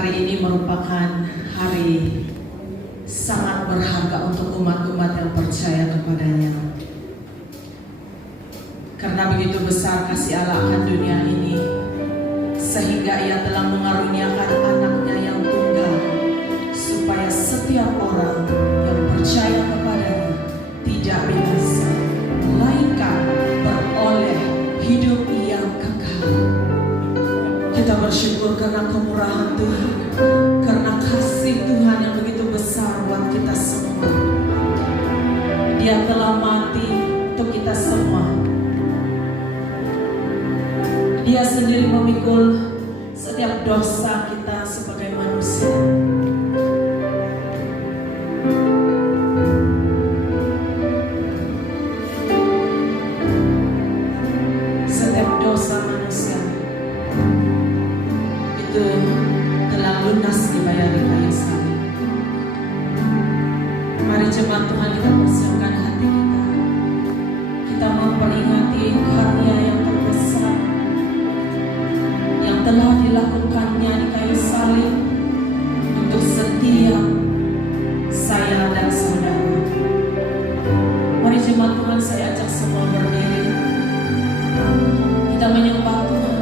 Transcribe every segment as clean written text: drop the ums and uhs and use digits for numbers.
Hari ini merupakan hari sangat berharga untuk umat-umat yang percaya kepadanya. Karena begitu besar kasih Allah akan dunia ini, sehingga Ia telah mengaruniakan anaknya yang tunggal, supaya setiap orang yang percaya kepadanya tidak binasa, melainkan beroleh hidup yang kekal. Kita bersyukur karena kemurahan Tuhan, karena kasih Tuhan yang begitu besar buat kita semua. Dia telah mati untuk kita semua. Dia sendiri memikul setiap dosa kita sebagai manusia. Setiap dosa manusia itu telah lunas dibayar di kayu salib. Mari jemaat Tuhan, kita persiapkan hati kita. Kita memperingati karya yang terbesar yang telah dilakukannya di kayu salib untuk setiap saya dan saudara. Mari jemaat Tuhan, saya ajak semua berdiri. Kita menyembah Tuhan.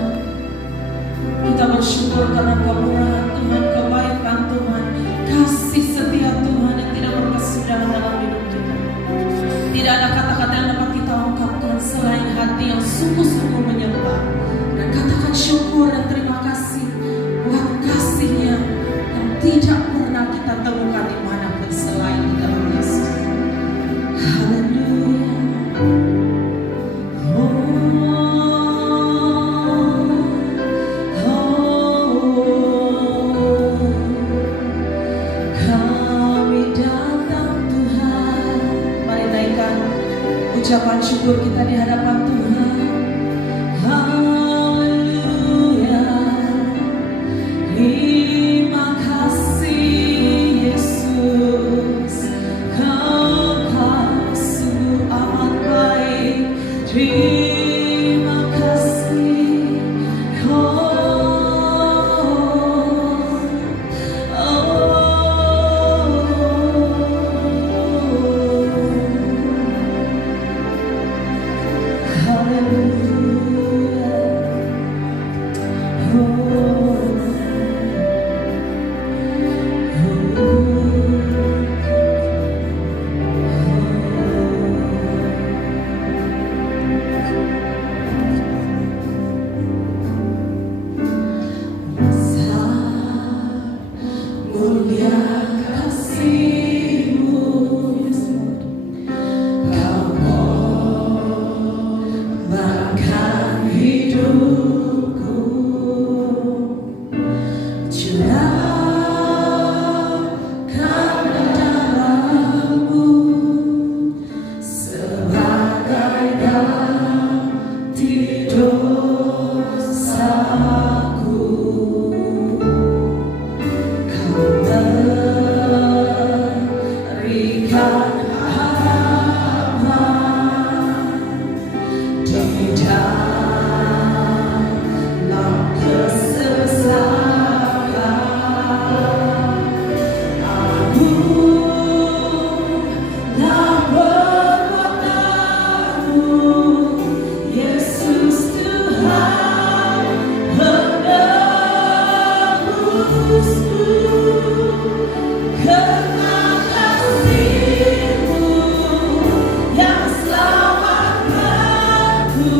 Kita bersyukur karena kemurahan Tuhan, kebaikan Tuhan, kasih setia Tuhan yang tidak berkesudahan dalam hidup kita. Tidak ada kata-kata yang dapat kita ungkapkan selain hati yang sungguh-sungguh menyembah dan katakan syukur dan terima kasih buat kasih-Nya yang tidak pernah kita temukan dimanapun selain di dalam Yesus. Haleluya. Ucapan syukur kita di hadapan Tuhan. Haleluya. Terima kasih Yesus, Kau sungguh amat baik. Terima kasih. Yang selamatkanku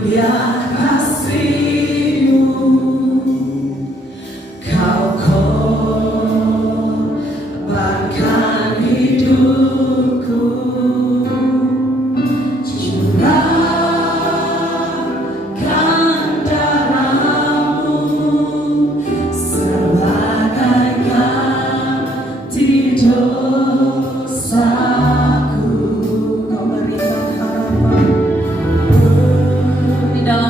mulia kasih-Mu, Kau korbankan hidupku, curahkan darah-Mu sebagai ganti dosaku. Kau berikan harapan di dalam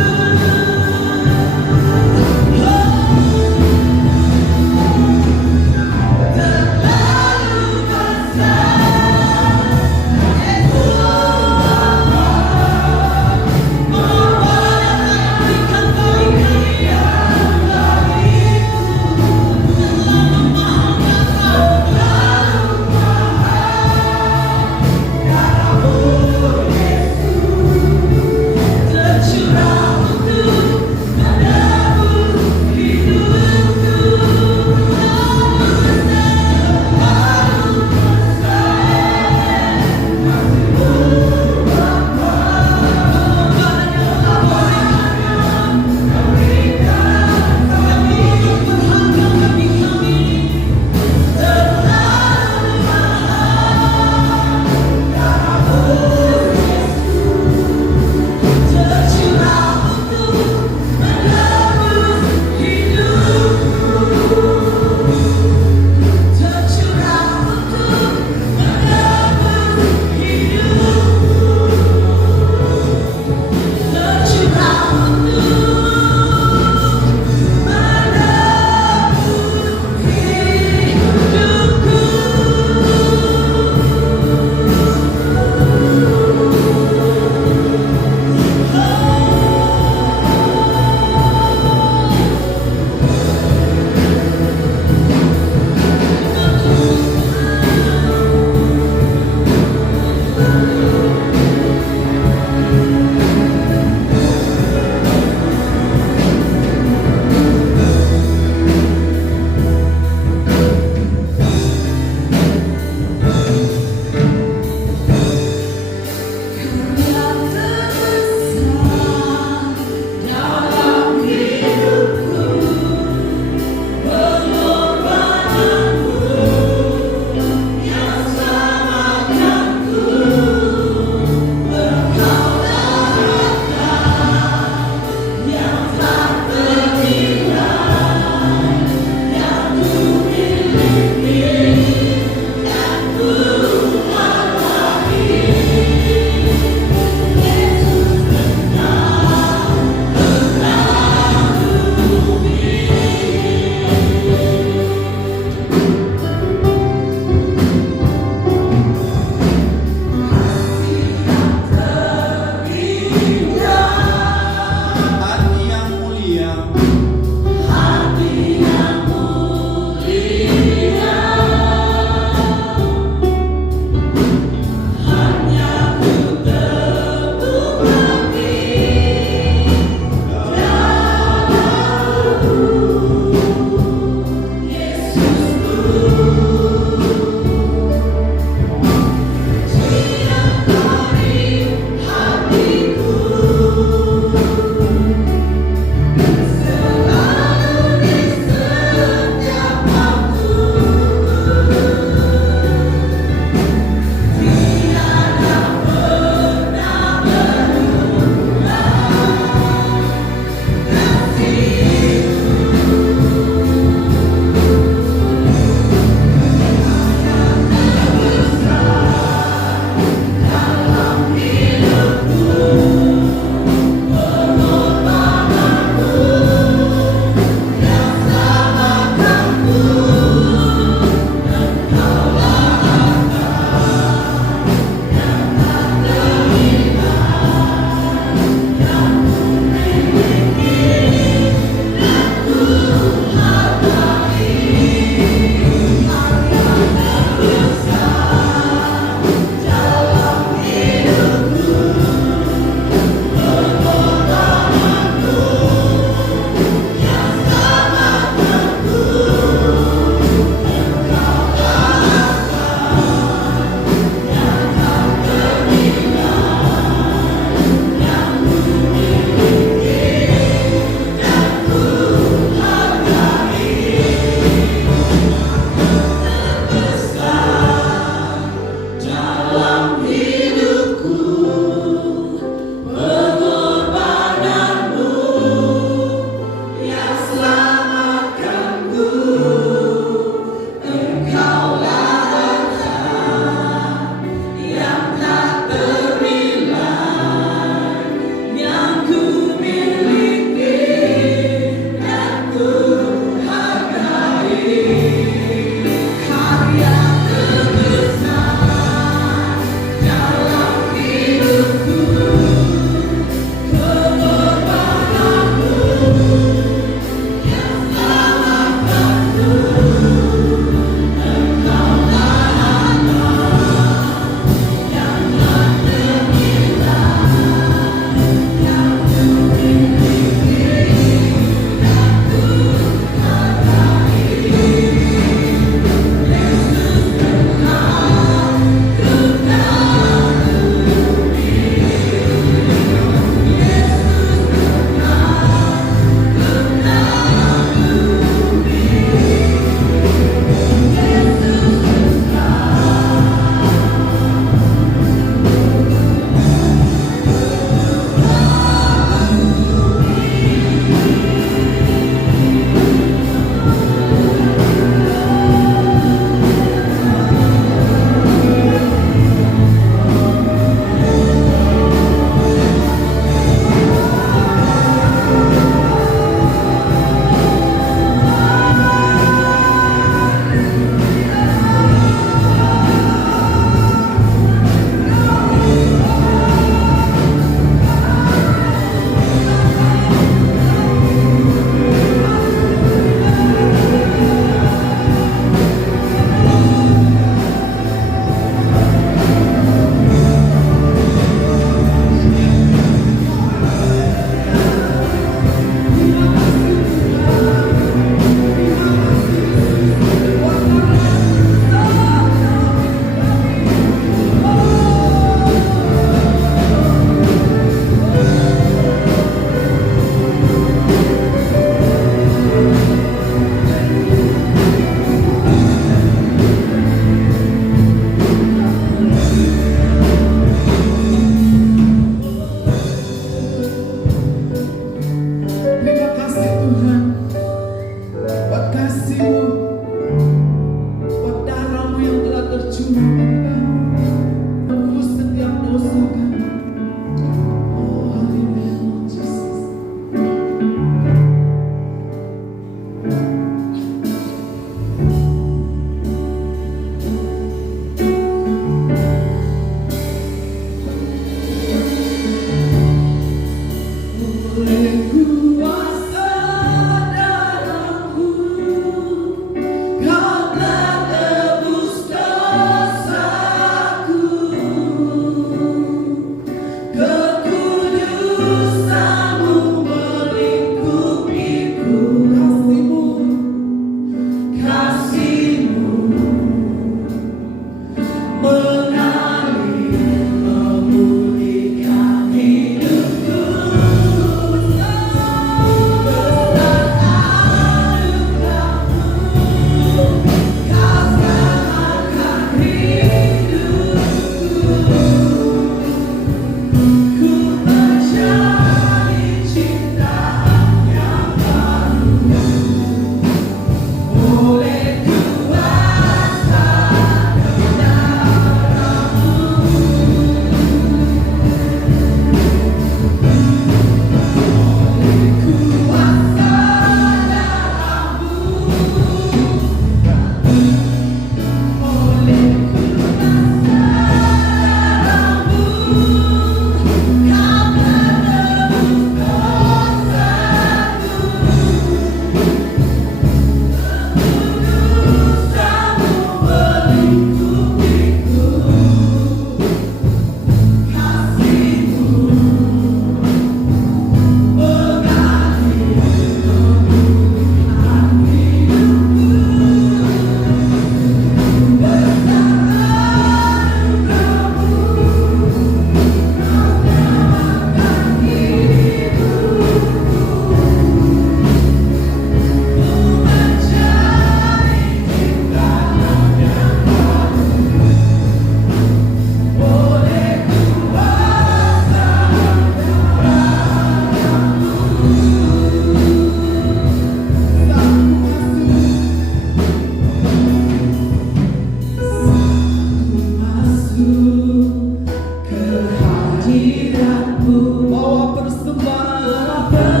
hadiratmu, bawa persembahan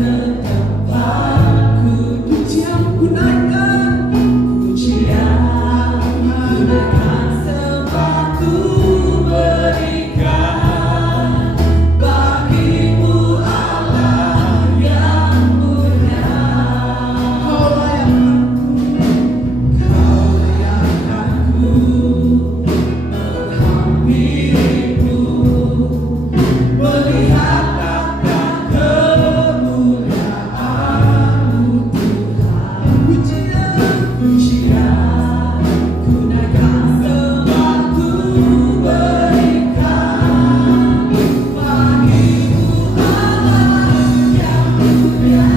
ke tempatku. pujian ku naikkan, Pujian ku naikkan, sembahku berikan bagimu Allah yang mulia. kau layakkanku Menghampirimu, melihat tata kemuliaan-Mu Tuhan. Pujian ku naikkan, sembahku berikan bagimu Allah yang mulia.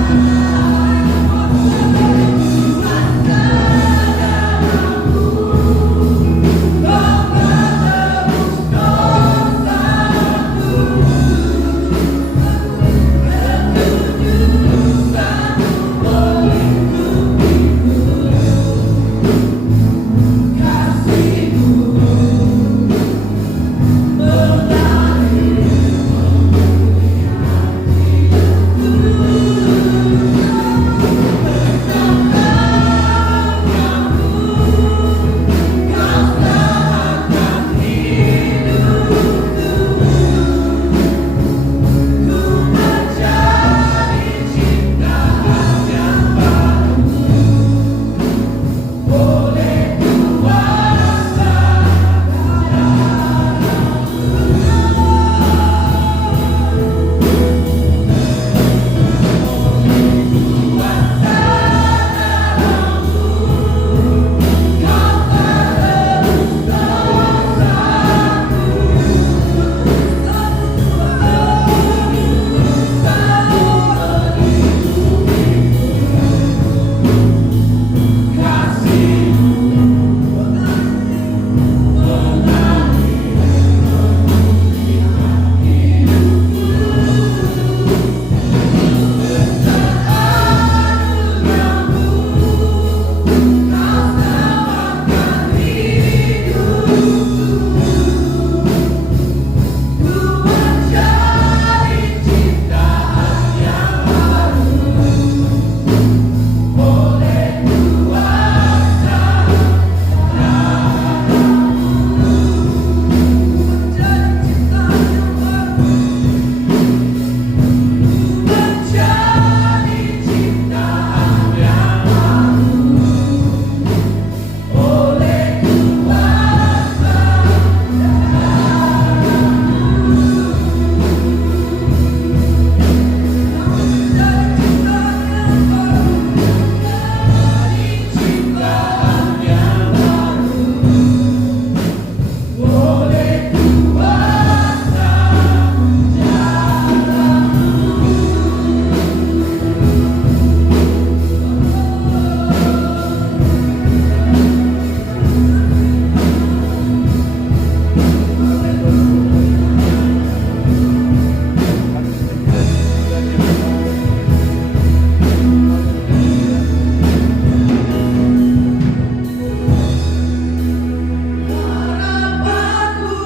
Harapanku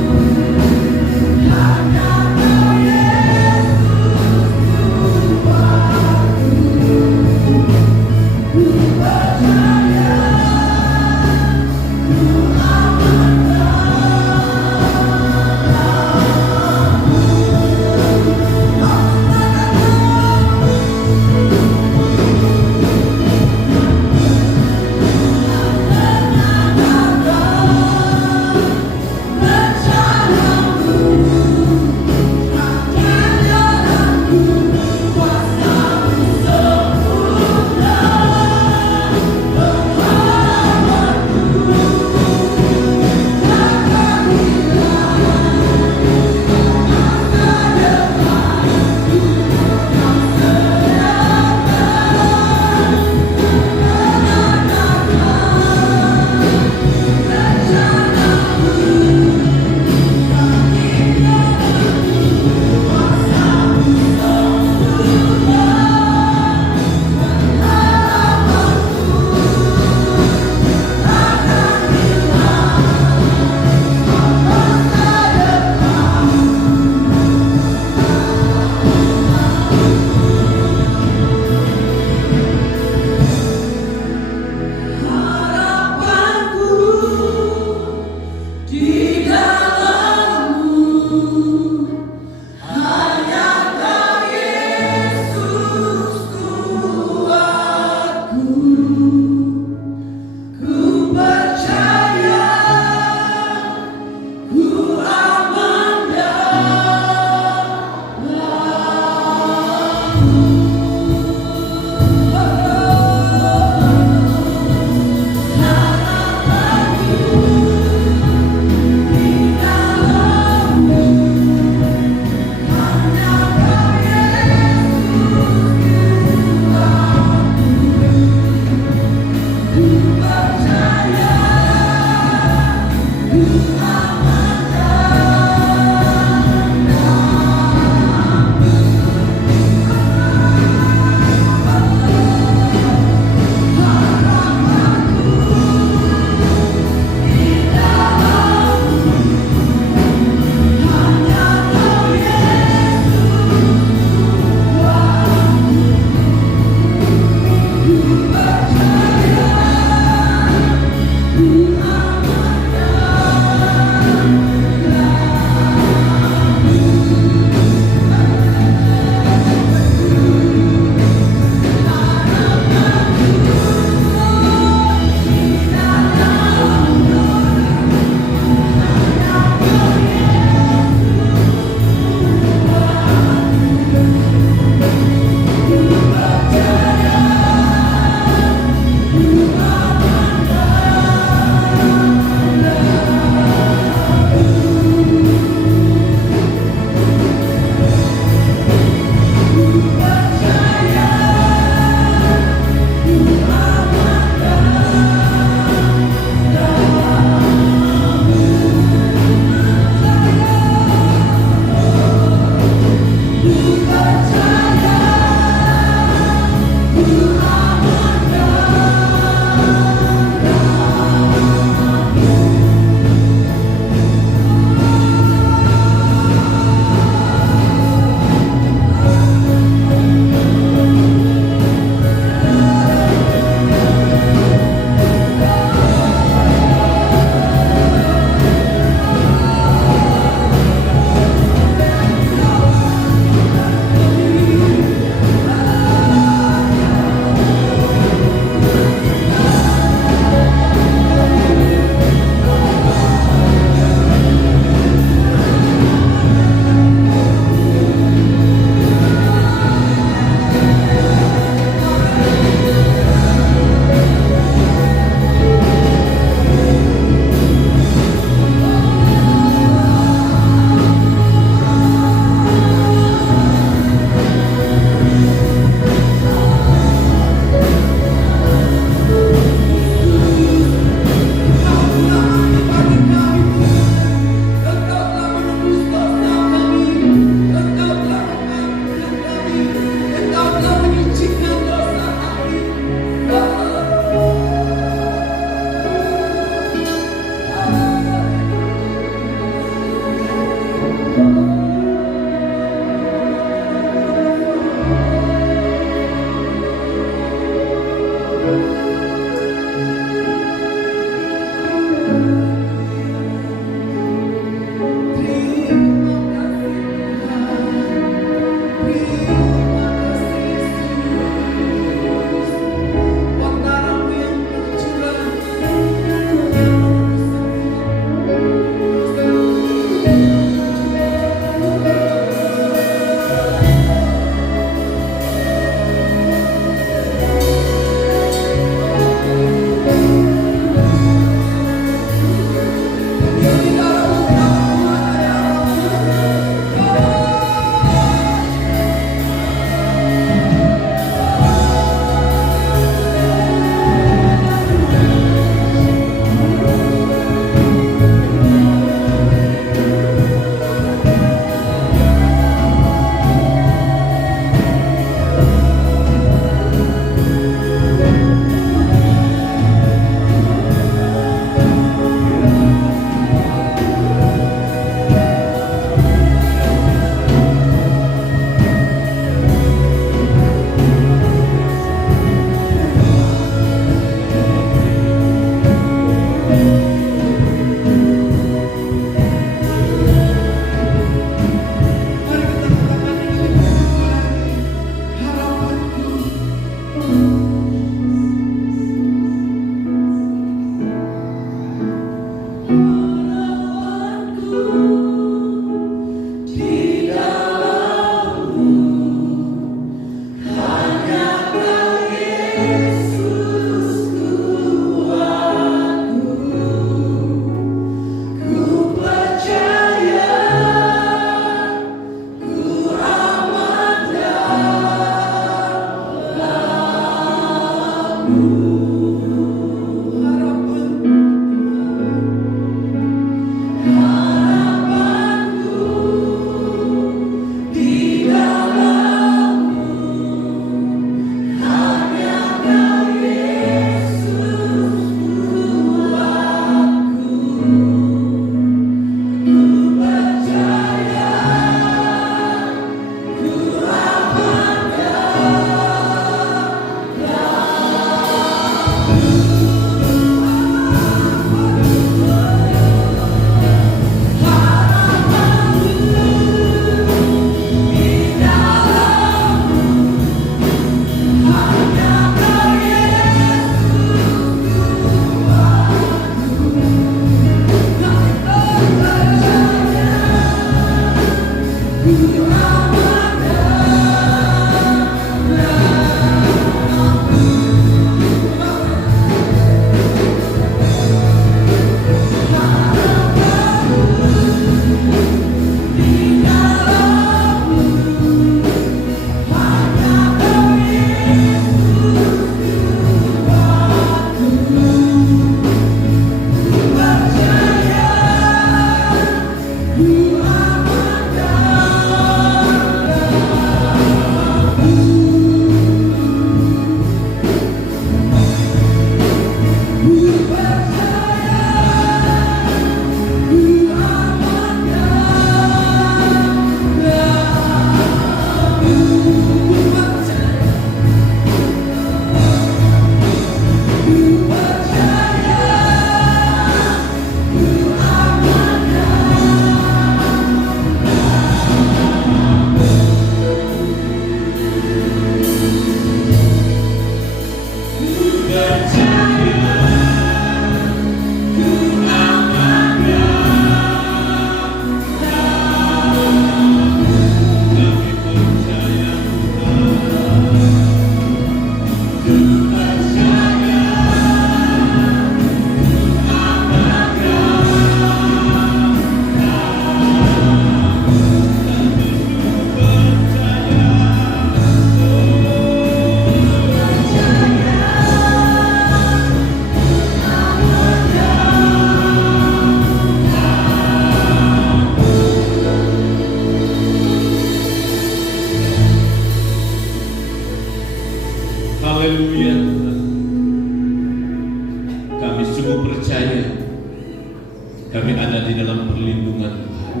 Kami ada di dalam perlindungan Tuhan.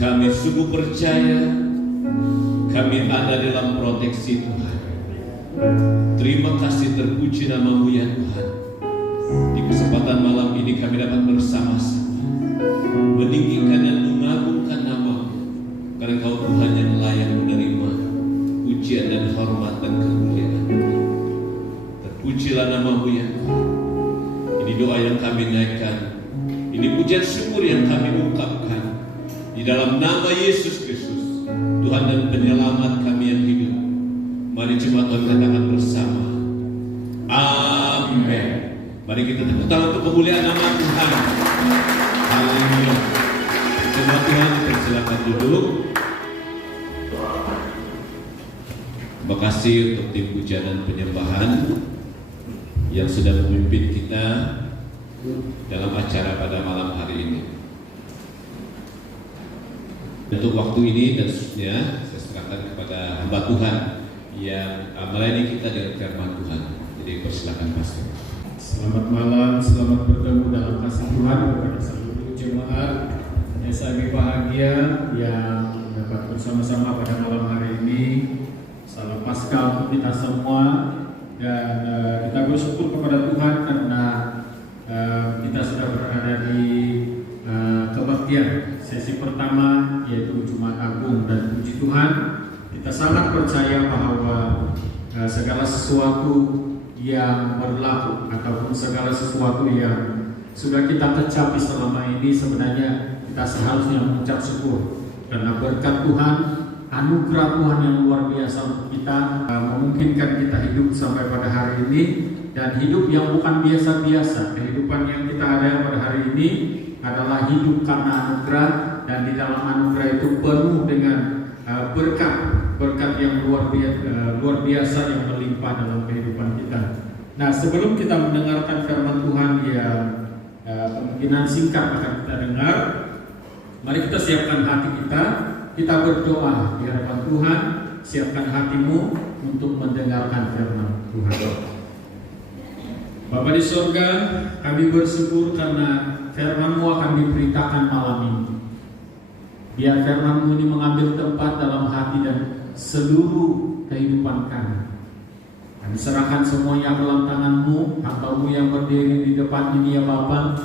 Kami sungguh percaya kami ada dalam proteksi Tuhan. Terima kasih, terpuji nama-Mu ya Tuhan. Di kesempatan malam ini kami dapat bersama-sama meninggikan dan mengagungkan nama-Mu, karena Engkau Tuhan yang layak menerima pujian dan hormat dan kemuliaan. Terpujilah nama-Mu ya Tuhan. Ini doa yang kami naikkan, ini pujian syukur yang kami ungkapkan di dalam nama Yesus Kristus, Tuhan dan Penyelamat kami yang hidup. Mari jemaat Tuhan katakan bersama, amin. Mari kita tepuk tangan untuk kemuliaan nama Tuhan. Haleluya. Jemaat Tuhan, silakan duduk. Terima kasih untuk tim pujian dan penyembahan yang sudah memimpin kita dalam acara pada malam hari ini. Untuk waktu ini dan seterusnya saya serahkan kepada hamba Tuhan yang melayani kita dengan firman Tuhan. Jadi persilakan Pastor. Selamat malam, selamat bertemu dalam kasih Tuhan kepada seluruh jemaat. Saya bahagia yang dapat bersama-sama pada malam hari ini. Salam Paskah untuk kita semua, dan kita bersyukur kepada Tuhan karena kita sudah berada di kebaktian sesi pertama, yaitu Jumat Agung, dan puji Tuhan kita sangat percaya bahwa segala sesuatu yang berlaku ataupun segala sesuatu yang sudah kita kecapi selama ini sebenarnya kita seharusnya mengucap syukur karena berkat Tuhan, anugerah Tuhan yang luar biasa untuk kita memungkinkan kita hidup sampai pada hari ini, dan hidup yang bukan biasa-biasa. Kehidupan yang kita ada pada hari ini adalah hidup karena anugerah, dan di dalam anugerah itu penuh dengan berkat yang luar biasa yang melimpah dalam kehidupan kita. Nah, sebelum kita mendengarkan firman Tuhan yang kemungkinan singkat akan kita dengar, mari kita siapkan hati kita. Kita berdoa di hadapan Tuhan. Siapkan hatimu untuk mendengarkan firman Tuhan. Bapa di surga, kami bersyukur karena firman-Mu akan diberitakan malam ini. Biar firman-Mu ini mengambil tempat dalam hati dan seluruh kehidupan kami. Kami serahkan semuanya dalam tangan-Mu, hamba-Mu yang berdiri di depan ini ya Bapa.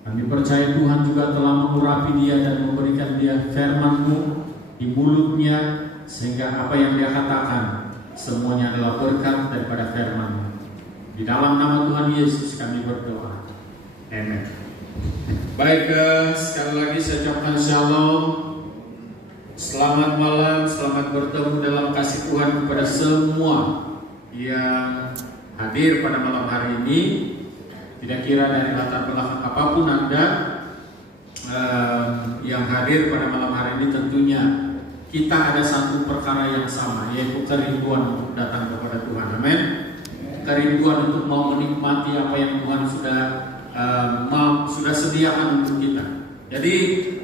Kami percaya Tuhan juga telah mengurapi dia dan memberikan dia firman-Mu di mulutnya, sehingga apa yang dia katakan semuanya adalah berkat daripada firman-Mu. Di dalam nama Tuhan Yesus kami berdoa. Amin. Baik, sekali lagi saya ucapkan shalom. Selamat malam, selamat bertemu dalam kasih Tuhan kepada semua yang hadir pada malam hari ini. Tidak kira dari latar belakang apapun Anda yang hadir pada malam hari ini, tentunya kita ada satu perkara yang sama, yaitu kerinduan untuk datang kepada Tuhan. Amin. Kerinduan untuk mau menikmati apa yang Tuhan sudah sediakan untuk kita. Jadi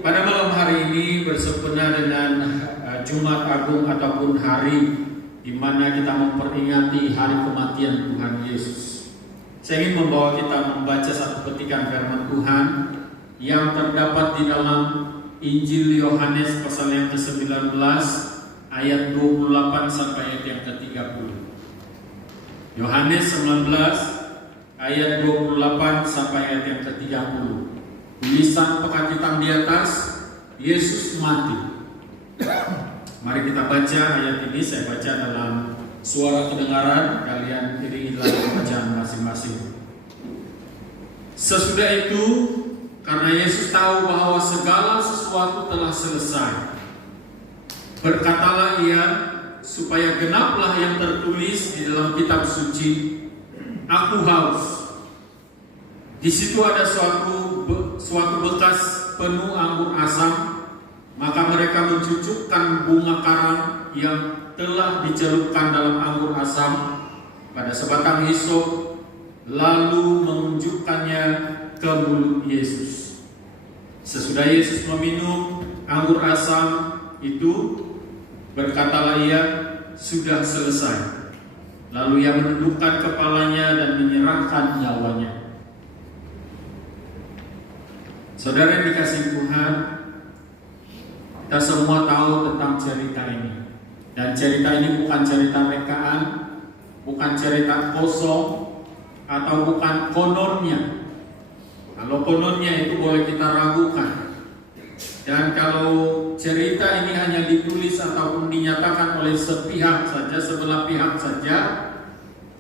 pada malam hari ini bersempena dengan Jumat Agung ataupun hari di mana kita memperingati hari kematian Tuhan Yesus. Saya ingin membawa kita membaca satu petikan firman Tuhan yang terdapat di dalam Injil Yohanes pasal yang ke-19 ayat 28 sampai ayat yang ke-30. Yohanes 19 ayat 28 sampai ayat yang ke-30. Tulisan pekat hitam di atas, Yesus mati. Mari kita baca ayat ini. Saya baca dalam suara kedengaran, kalian iringi dalam bacaan masing-masing. Sesudah itu, karena Yesus tahu bahwa segala sesuatu telah selesai, berkatalah ia, supaya genaplah yang tertulis di dalam kitab suci, "Aku haus." Di situ ada suatu bekas penuh anggur asam, maka mereka mencucukkan bunga karang yang telah dicelupkan dalam anggur asam pada sebatang hisop, lalu menunjukkannya ke mulut Yesus. Sesudah Yesus meminum anggur asam itu, berkatalah ia, "Sudah selesai." Lalu ia menundukkan kepalanya dan menyerahkan nyawanya. Saudara yang dikasihi Tuhan, kita semua tahu tentang cerita ini. Dan cerita ini bukan cerita rekaan, bukan cerita kosong, atau bukan kononnya. Kalau kononnya itu boleh kita ragukan. Dan kalau cerita ini hanya ditulis ataupun dinyatakan oleh sepihak saja, sebelah pihak saja,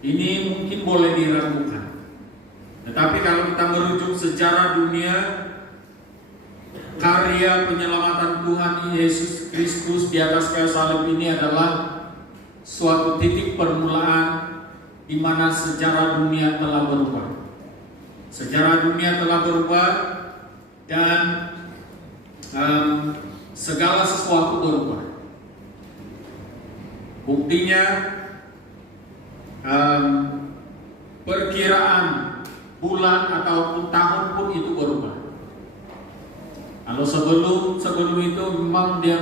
ini mungkin boleh diragukan. Tetapi kalau kita merujuk sejarah dunia, karya penyelamatan Tuhan Yesus Kristus di atas kayu salib ini adalah suatu titik permulaan di mana sejarah dunia telah berubah. Sejarah dunia telah berubah dan segala sesuatu berubah. Buktinya perkiraan bulan ataupun tahun pun itu berubah. Kalau sebelum itu memang dia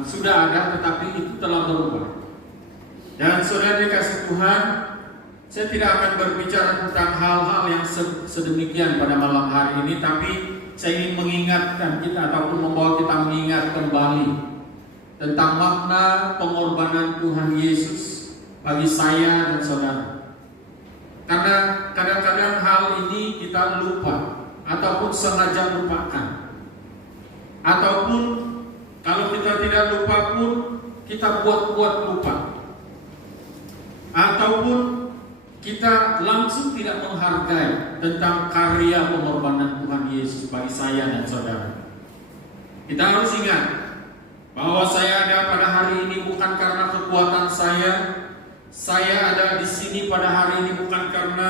sudah ada, tetapi itu telah berubah. Dan saudara dikasih Tuhan, saya tidak akan berbicara tentang hal-hal yang sedemikian pada malam hari ini, tapi saya ingin mengingatkan kita ataupun membawa kita mengingat kembali tentang makna pengorbanan Tuhan Yesus bagi saya dan saudara. Karena kadang-kadang hal ini kita lupa ataupun sengaja lupakan, ataupun kalau kita tidak lupa pun kita buat-buat lupa, ataupun kita langsung tidak menghargai tentang karya pengorbanan Tuhan Yesus bagi saya dan saudara. Kita harus ingat bahwa saya ada pada hari ini bukan karena kekuatan saya ada di sini pada hari ini bukan karena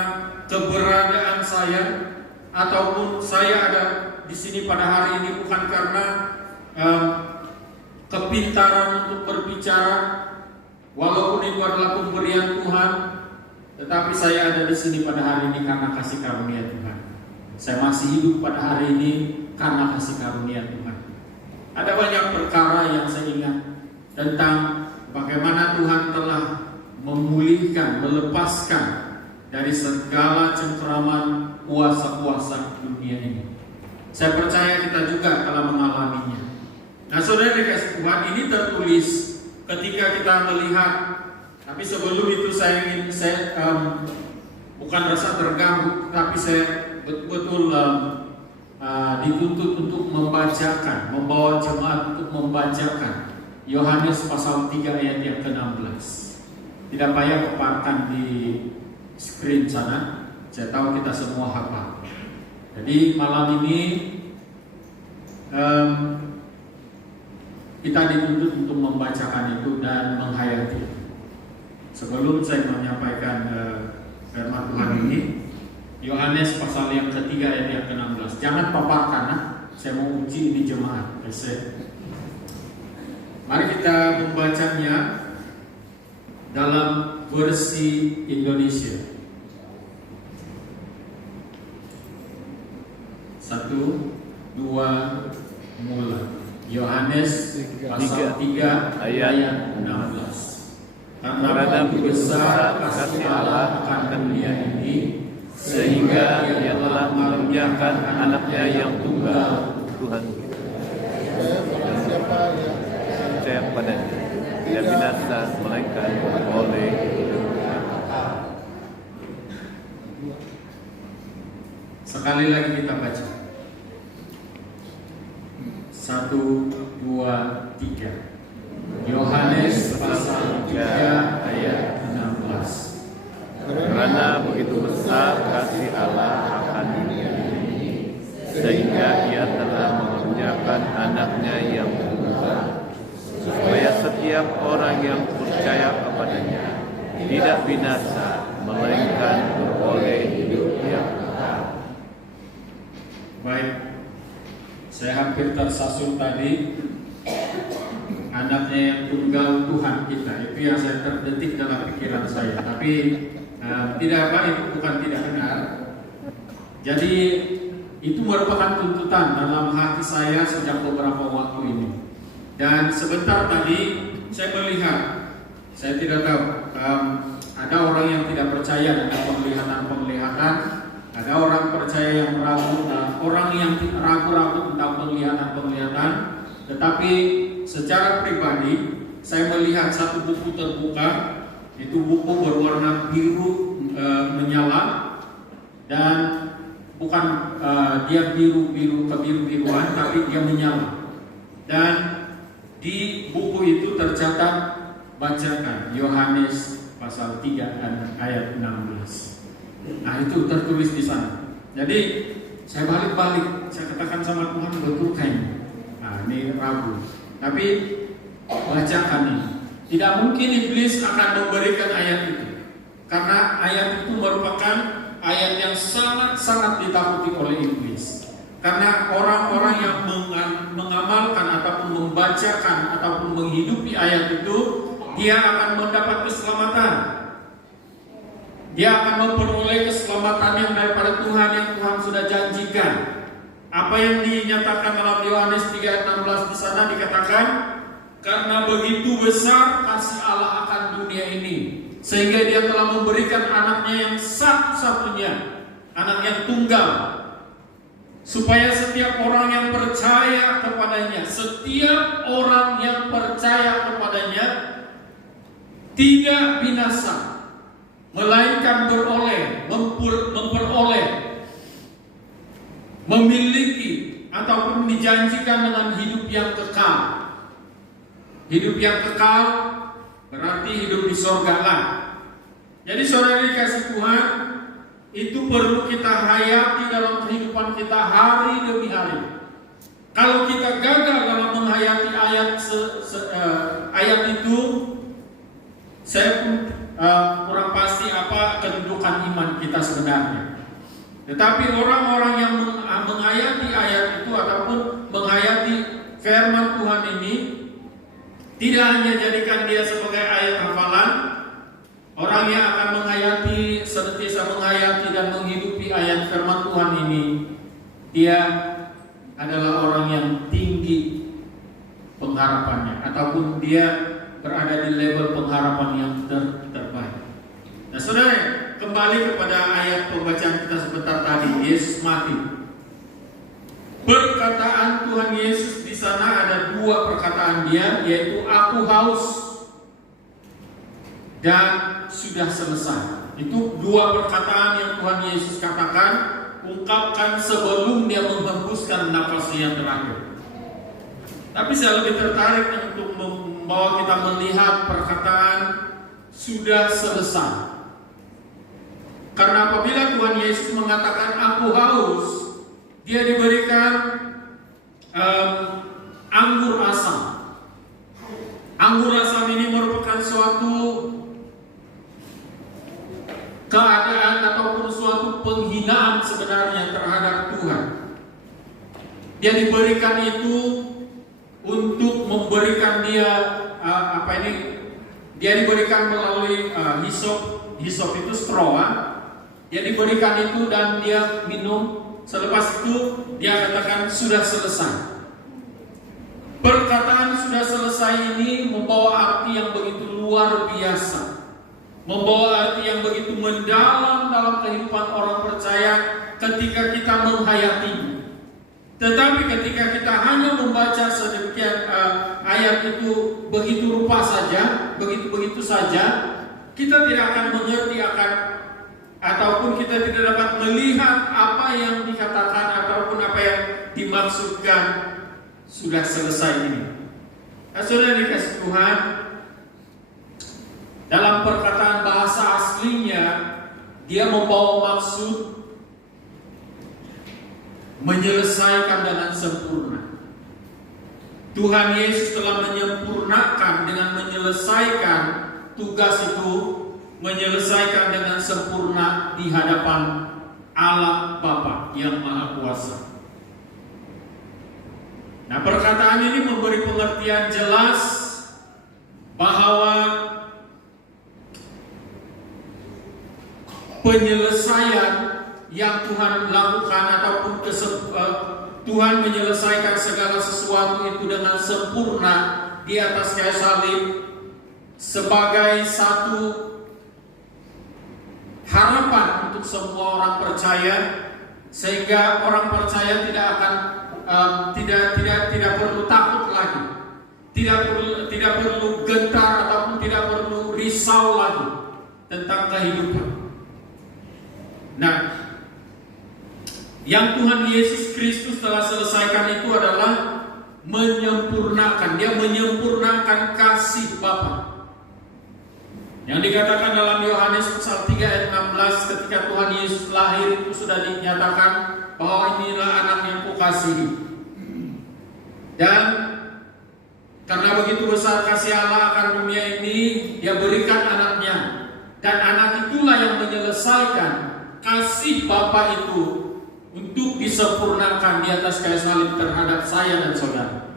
keberadaan saya, ataupun saya ada di sini pada hari ini bukan karena kepintaran untuk berbicara, walaupun itu adalah pemberian Tuhan, tetapi saya ada di sini pada hari ini karena kasih karunia Tuhan. Saya masih hidup pada hari ini karena kasih karunia Tuhan. Ada banyak perkara yang saya ingat tentang bagaimana Tuhan telah memulihkan, melepaskan dari segala cengkeraman kuasa-kuasa dunia ini. Saya percaya kita juga telah mengalaminya. Nah, saudara dikasih Tuhan, ini tertulis ketika kita melihat. Tapi sebelum itu saya ingin bukan rasa terganggu, tapi saya betul-betul dituntut untuk membawa jemaat untuk membacakan Yohanes pasal 3 ayat yang ke-16. Tidak payah paparkan di screen sana. Saya tahu kita semua hafal. Jadi malam ini kita dituntut untuk membacakan itu dan menghayati. Sebelum saya menyampaikan firman Tuhan ini, Yohanes pasal yang ketiga ayat yang ke-16. Jangan paparkan, saya mau uji ini jemaat. Mari kita membacanya dalam versi Indonesia. 1, 2, mulai. Yohanes pasal 3 ayat 16. Karena besar kasih Allah akan dunia ini, sehingga Ia telah mengaruniakan anaknya yang tunggal, Tuhan kita. Dan siapa yang percaya padanya tidak binasa, melainkan oleh sekali lagi kita baca. 1, 2, 3. Yohanes pasal 3 ayat 16. karena begitu besar kasih Allah akan dunia ini, sehingga Ia telah mengaruniakan anaknya yang tunggal, supaya setiap orang yang percaya kepadanya tidak binasa, melainkan beroleh hidup yang kekal. Baik, saya hampir tersasul tadi. Anaknya yang tunggal Tuhan kita, itu yang saya terdetik dalam pikiran saya. Tapi tidak apa, itu bukan tidak benar. Jadi itu merupakan tuntutan dalam hati saya sejak beberapa waktu ini. Dan sebentar tadi saya melihat, saya tidak tahu, ada orang yang tidak percaya dengan penglihatan-penglihatan, ada orang percaya yang ragu, orang yang ragu-ragu tentang penglihatan, tetapi secara pribadi saya melihat satu buku terbuka, itu buku berwarna biru menyala, dan bukan dia biru-biru kebiru-biruan, tapi dia menyala. Dan di buku itu tercatat, bacakan Yohanes pasal 3 ayat 16. Nah, itu tertulis di sana. Jadi saya balik-balik, saya katakan sama Tuhan, betul kayaknya. Nah, ini ragu. Tapi bacakan ini. Tidak mungkin iblis akan memberikan ayat itu, karena ayat itu merupakan ayat yang sangat-sangat ditakuti oleh iblis. Karena orang-orang yang mengamalkan ataupun membacakan ataupun menghidupi ayat itu, dia akan mendapat keselamatan. Dia akan memperoleh keselamatan yang daripada Tuhan, yang Tuhan sudah janjikan. Apa yang dinyatakan dalam Yohanes 3 ayat 16 di sana dikatakan, karena begitu besar kasih Allah akan dunia ini, sehingga Dia telah memberikan anaknya yang satu-satunya, anak yang tunggal, supaya setiap orang yang percaya kepadanya, tidak binasa, melainkan memperoleh, memiliki, ataupun dijanjikan dengan hidup yang kekal. Hidup yang kekal berarti hidup di surga lah. Jadi saudara dikasih Tuhan, itu perlu kita hayati dalam kehidupan kita hari demi hari. Kalau kita gagal dalam menghayati ayat itu, saya pun kurang pasti apa kedudukan iman kita sebenarnya. Tetapi orang-orang yang menghayati ayat itu ataupun menghayati firman Tuhan ini, tidak hanya jadikan dia sebagai ayat hafalan. Orang yang akan senantiasa menghayati dan menghidupi ayat firman Tuhan ini, dia adalah orang yang tinggi pengharapannya, ataupun dia berada di level pengharapan yang terbaik. Nah saudara, kembali kepada ayat pembacaan kita sebentar tadi, Yesus mati. Perkataan Tuhan Yesus di sana ada dua perkataan Dia, yaitu aku haus dan sudah selesai. Itu dua perkataan yang Tuhan Yesus katakan, ungkapkan sebelum Dia menghembuskan nafasnya yang terakhir. Tapi saya lebih tertarik untuk membawa kita melihat perkataan sudah selesai. Karena apabila Tuhan Yesus mengatakan aku haus, Dia diberikan anggur asam. Anggur asam ini merupakan suatu keadaan ataupun suatu penghinaan sebenarnya terhadap Tuhan. Dia diberikan itu untuk memberikan dia dia diberikan melalui hisop. Hisop itu straw. Dia diberikan itu dan dia minum. Selepas itu dia katakan sudah selesai. Perkataan sudah selesai ini membawa arti yang begitu luar biasa, membawa arti yang begitu mendalam dalam kehidupan orang percaya ketika kita menghayatinya. Tetapi ketika kita hanya membaca sedemikian ayat itu begitu rupa saja, begitu saja, kita tidak akan mengerti ataupun kita tidak dapat melihat apa yang dikatakan ataupun apa yang dimaksudkan sudah selesai ini. Nah, saudara dikasih Tuhan, dalam perkataan bahasa aslinya dia membawa maksud menyelesaikan dengan sempurna. Tuhan Yesus telah menyempurnakan dengan menyelesaikan tugas itu, menyelesaikan dengan sempurna di hadapan Allah Bapa yang Maha Kuasa. Nah, perkataan ini memberi pengertian jelas bahwa penyelesaian yang Tuhan lakukan ataupun Tuhan menyelesaikan segala sesuatu itu dengan sempurna di atas kayu salib sebagai satu harapan untuk semua orang percaya sehingga orang percaya tidak akan tidak perlu takut lagi, tidak perlu gentar ataupun tidak perlu risau lagi tentang kehidupan. Nah, yang Tuhan Yesus Kristus telah selesaikan itu adalah menyempurnakan. Dia menyempurnakan kasih Bapa. Yang dikatakan dalam Yohanes pasal 3 ayat 16, ketika Tuhan Yesus lahir itu sudah dinyatakan bahwa inilah anak yang kukasihi. Dan karena begitu besar kasih Allah akan dunia ini, Dia berikan anaknya. Dan anak itulah yang menyelesaikan kasih Bapa itu untuk disempurnakan di atas kayu salib terhadap saya dan saudara.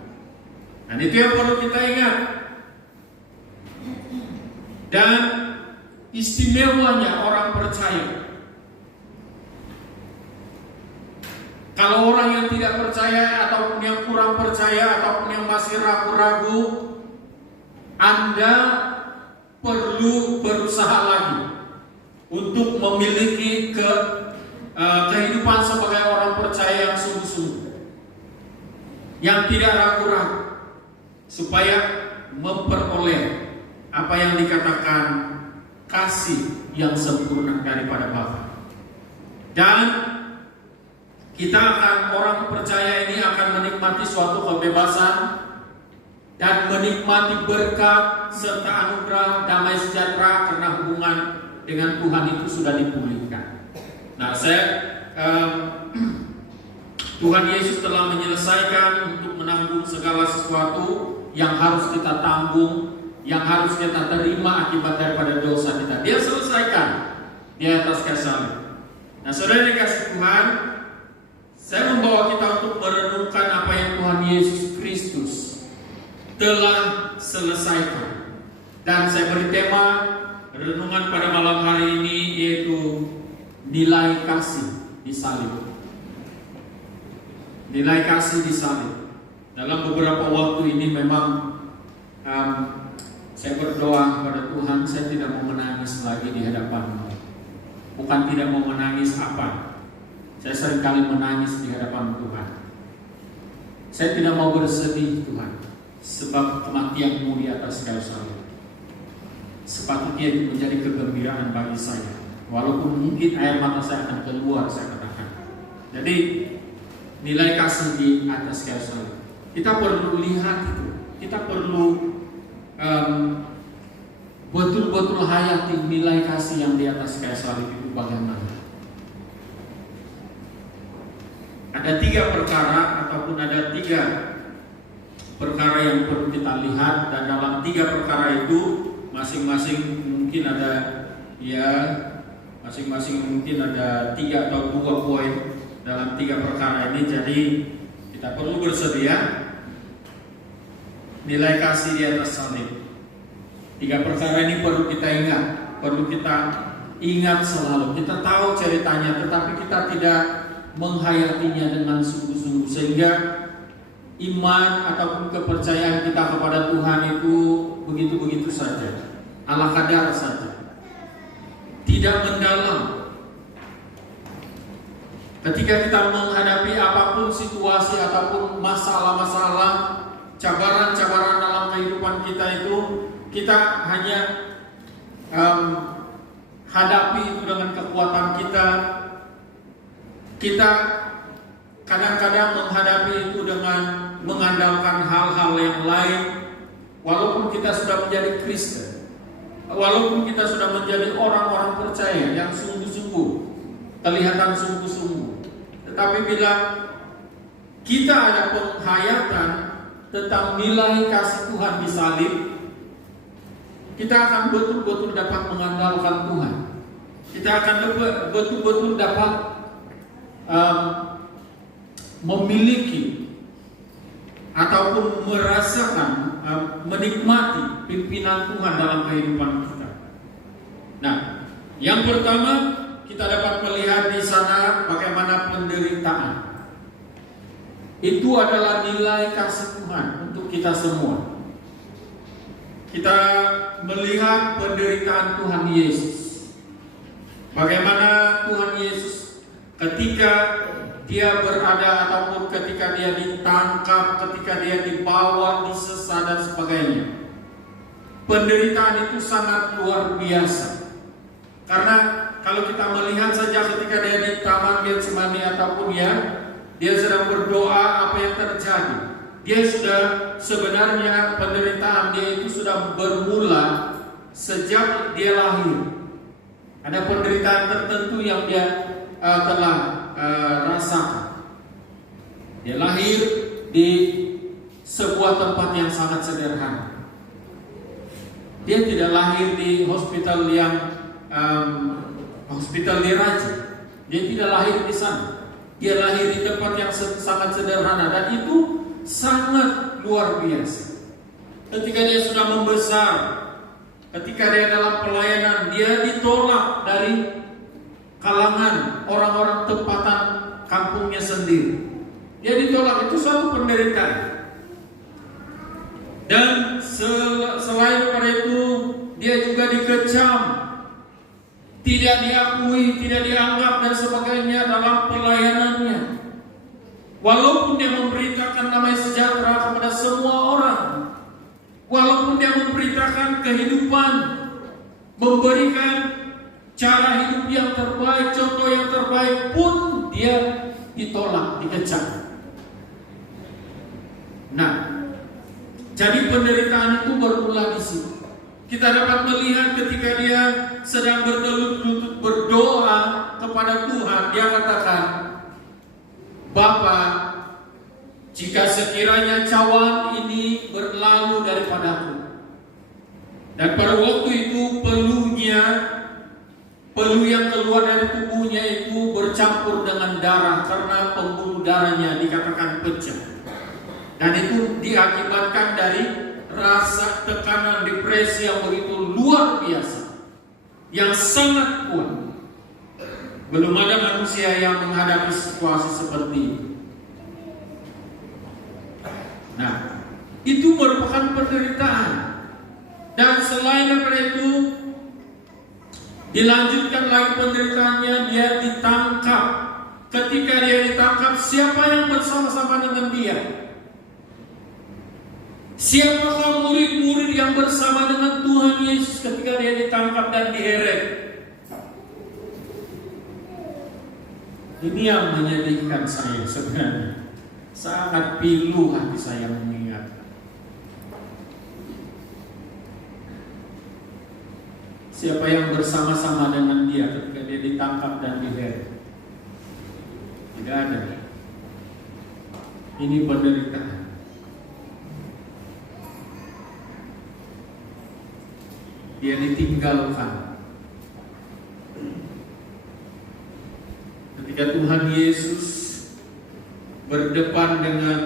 Dan itu yang perlu kita ingat. Dan istimewanya orang percaya. Kalau orang yang tidak percaya ataupun yang kurang percaya ataupun yang masih ragu-ragu, Anda perlu berusaha lagi untuk memiliki kehidupan sebagai orang percaya yang sungguh-sungguh, yang tidak ragu-ragu, supaya memperoleh apa yang dikatakan kasih yang sempurna daripada Bapa. Dan kita orang percaya ini akan menikmati suatu kebebasan dan menikmati berkat serta anugerah damai sejahtera karena hubungan dengan Tuhan itu sudah dipulihkan. Nah, Tuhan Yesus telah menyelesaikan untuk menanggung segala sesuatu yang harus kita tanggung, yang harus kita terima akibat daripada dosa kita. Dia selesaikan di atas kayu salib. Nah, saudara dikasih Tuhan, saya membawa kita untuk merenungkan apa yang Tuhan Yesus Kristus telah selesaikan. Dan saya beri tema renungan pada malam hari ini yaitu nilai kasih di salib. Nilai kasih di salib. Dalam beberapa waktu ini memang saya berdoa kepada Tuhan, saya tidak mau menangis lagi di hadapan-Mu. Bukan tidak mau menangis apa, saya seringkali menangis di hadapan Tuhan. Saya tidak mau bersedih Tuhan, sebab kematian-Mu di atas kayu salib. Sepatutnya itu menjadi kegembiraan bagi saya. Walaupun mungkin air mata saya akan keluar, saya katakan. Jadi nilai kasih di atas kayu salib. Kita perlu lihat itu. Kita perlu betul-betul hayati nilai kasih yang di atas kayu salib itu bagaimana. Ada 3 perkara ataupun ada 3 perkara yang perlu kita lihat, dan dalam 3 perkara itu masing-masing mungkin ada masing-masing mungkin ada 3 atau 2 poin dalam 3 perkara ini. Jadi kita perlu bersedia nilai kasih di atas salib. 3 perkara ini perlu kita ingat, perlu kita ingat selalu. Kita tahu ceritanya, tetapi kita tidak menghayatinya dengan sungguh-sungguh, sehingga iman ataupun kepercayaan kita kepada Tuhan itu begitu-begitu saja, ala kadar saja, tidak mendalam. Ketika kita menghadapi apapun situasi ataupun masalah-masalah, cabaran-cabaran dalam kehidupan kita itu, kita hanya hadapi itu dengan kekuatan kita. Kita kadang-kadang menghadapi itu dengan mengandalkan hal-hal yang lain. Walaupun kita sudah menjadi Kristen, walaupun kita sudah menjadi orang-orang percaya yang sungguh-sungguh, kelihatan sungguh-sungguh, tetapi bila kita ada penghayatan tentang nilai kasih Tuhan di salib, kita akan betul-betul dapat mengandalkan Tuhan. Kita akan betul-betul dapat memiliki ataupun merasakan, menikmati pimpinan Tuhan dalam kehidupan kita. Nah, yang pertama kita dapat melihat di sana bagaimana penderitaan itu adalah nilai kasih Tuhan untuk kita semua. Kita melihat penderitaan Tuhan Yesus, bagaimana Tuhan Yesus ketika dia berada ataupun ketika dia ditangkap, ketika dia dibawa, disesat dan sebagainya. Penderitaan itu sangat luar biasa. Karena kalau kita melihat saja ketika dia di Taman Getsemani ataupun dia sedang berdoa, apa yang terjadi? Dia sudah sebenarnya penderitaan dia itu sudah bermula sejak dia lahir. Ada penderitaan tertentu yang dia telah rasakan. Dia lahir di sebuah tempat yang sangat sederhana. Dia tidak lahir di hospital yang hospital di Raja. Dia tidak lahir di sana. Dia lahir di tempat yang sangat sederhana dan itu sangat luar biasa. Ketika dia sudah membesar, ketika dia dalam pelayanan, dia ditolak dari kalangan orang-orang tempatan kampungnya sendiri. Dia ditolak, itu suatu penderitaan. Dan selain daripada itu, dia juga dikecam, tidak diakui, tidak dianggap dan sebagainya dalam pelayanannya. Walaupun dia memberitakan damai sejahtera kepada semua orang, walaupun dia memberitakan kehidupan, memberikan cara hidup yang terbaik, contoh yang terbaik pun dia ditolak, dikecam. Nah, jadi penderitaan itu bermula di situ. Kita dapat melihat ketika dia sedang berlutut berdoa kepada Tuhan, dia katakan, Bapa, jika sekiranya cawan ini berlalu daripadaku. Dan pada waktu itu peluh yang keluar dari tubuhnya itu bercampur dengan darah karena pembuluh darahnya dikatakan pecah. Dan itu diakibatkan dari rasa tekanan depresi yang begitu luar biasa, yang sangat kuat. Belum ada manusia yang menghadapi situasi seperti itu. Nah, itu merupakan penderitaan. Dan selain daripada itu, dilanjutkan lagi penderitaannya, dia ditangkap. Ketika dia ditangkap, siapa yang bersama-sama dengan dia? Siapakah murid-murid yang bersama dengan Tuhan Yesus ketika dia ditangkap dan diheret? Ini yang menyedihkan saya sebenarnya. Sangat pilu hati saya mengingat. Siapa yang bersama-sama dengan dia ketika dia ditangkap dan diheret? Tidak ada. Ini penderitaan. Dia ditinggalkan. Ketika Tuhan Yesus berdepan dengan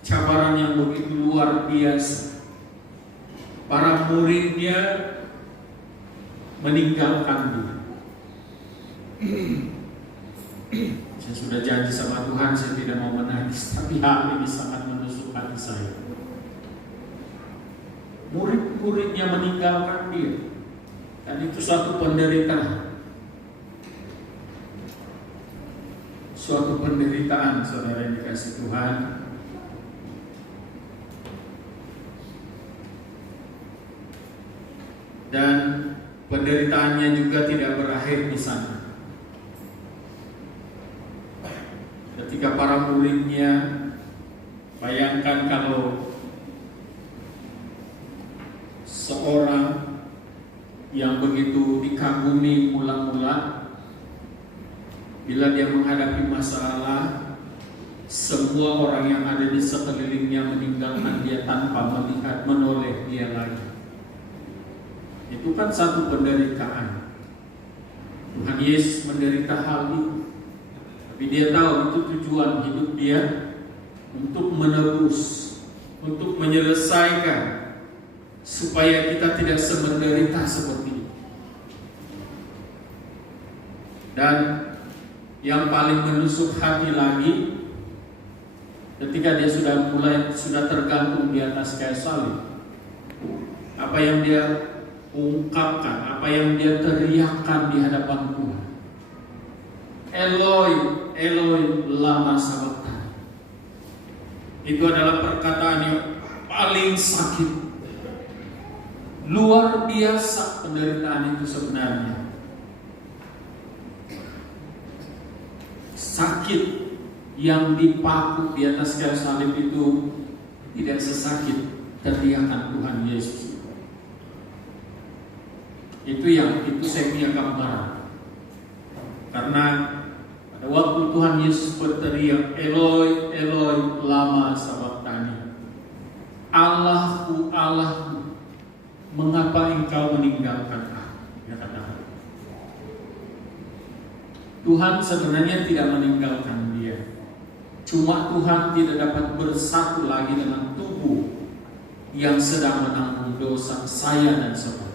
cabaran yang begitu luar biasa, para muridnya meninggalkan dia. Saya sudah janji sama Tuhan, saya tidak mau menangis, tapi hal ini sangat menusuk hati saya. Murid-muridnya meninggalkan dia, dan itu suatu penderitaan. Suatu penderitaan, saudara yang dikasih Tuhan. Dan penderitaannya juga tidak berakhir di sana. Ketika para muridnya, bayangkan kalau seorang yang begitu dikagumi mula-mula, bila dia menghadapi masalah, semua orang yang ada di sekelilingnya meninggalkan dia tanpa melihat menoleh dia lagi. Itu kan satu penderitaan. Tuhan Yesus menderita hal itu, tapi dia tahu itu tujuan hidup dia, untuk menebus, untuk menyelesaikan, supaya kita tidak semenderita seperti itu. Dan yang paling menusuk hati lagi, ketika dia sudah tergantung di atas kayu salib, apa yang dia ungkapkan, apa yang dia teriakkan di hadapan Tuhan, Eloi, Eloi, lama sabachthani. Itu adalah perkataan yang paling sakit. Luar biasa penderitaan itu sebenarnya. Sakit yang dipaku di atas kayu salib itu tidak sesakit teriakan Tuhan Yesus. Itu saya punya gambaran. Karena pada waktu Tuhan Yesus berteriak, Eloi, Eloi, lama sabachthani. Allahku, Allahku, mengapa engkau meninggalkan aku? Dia katakan. Tuhan sebenarnya tidak meninggalkan dia. Cuma Tuhan tidak dapat bersatu lagi dengan tubuh yang sedang menanggung dosa saya dan saudara.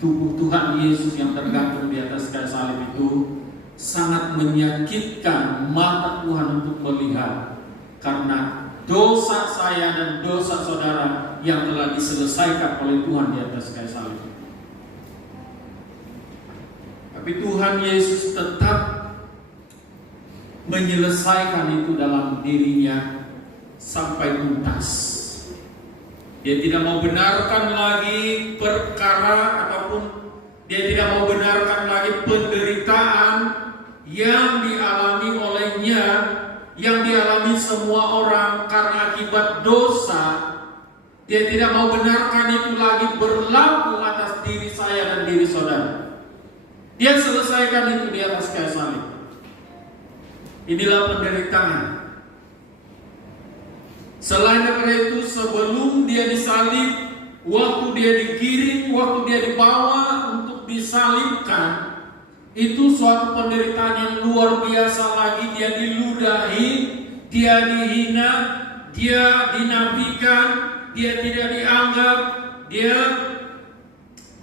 Tubuh Tuhan Yesus yang tergantung di atas kayu salib itu sangat menyakitkan mata Tuhan untuk melihat, karena dosa saya dan dosa saudara yang telah diselesaikan oleh Tuhan di atas kayu salib. Tapi Tuhan Yesus tetap menyelesaikan itu dalam dirinya sampai tuntas. Dia tidak mau benarkan lagi perkara ataupun dia tidak mau benarkan lagi penderitaan yang dialami olehnya, yang dialami semua orang karena akibat dosa. Dia tidak mau benarkan itu lagi berlaku atas diri saya dan diri saudara. Dia selesaikan itu di atas kayu salib. Inilah penderitaan. Selain daripada itu, sebelum dia disalib, waktu dia digiring, waktu dia dibawa untuk disalibkan, itu suatu penderitaan yang luar biasa lagi. Dia diludahi, dia dihina, dia dinafikan, dia tidak dianggap, dia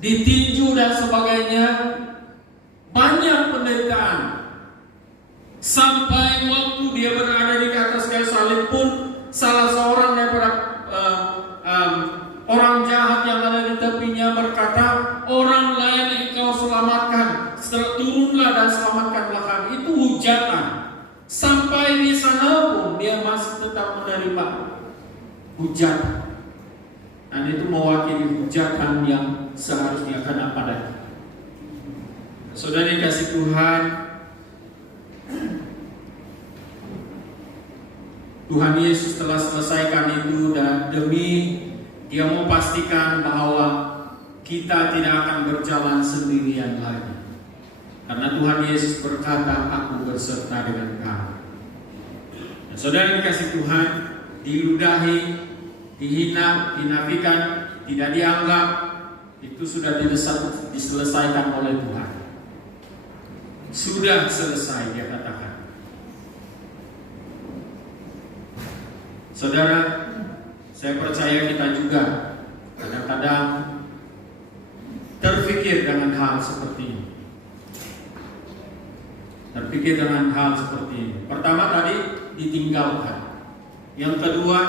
ditinju dan sebagainya. Banyak penderitaan. Sampai waktu dia berada di atas kayu salib pun, salah seorang daripada orang jahat yang ada di tepinya berkata, orang lain engkau selamatkan, turunlah dan selamatkanlah kami. Itu hujatan. Sampai di sana pun dia masih tetap menerima hujatan. Dan itu mewakili hujatan yang seharusnya kena padanya. Saudara dikasih Tuhan, Tuhan Yesus telah selesaikan itu, dan demi Dia memastikan bahwa kita tidak akan berjalan sendirian lagi. Karena Tuhan Yesus berkata, aku berserta dengan kamu. Dan saudara dikasih Tuhan, diludahi, dihina, dinafikan, tidak dianggap, itu sudah diselesaikan oleh Tuhan. Sudah selesai, dia katakan. Saudara, saya percaya kita juga kadang-kadang terpikir dengan hal seperti ini. Terpikir dengan hal seperti ini. Pertama tadi ditinggalkan. Yang kedua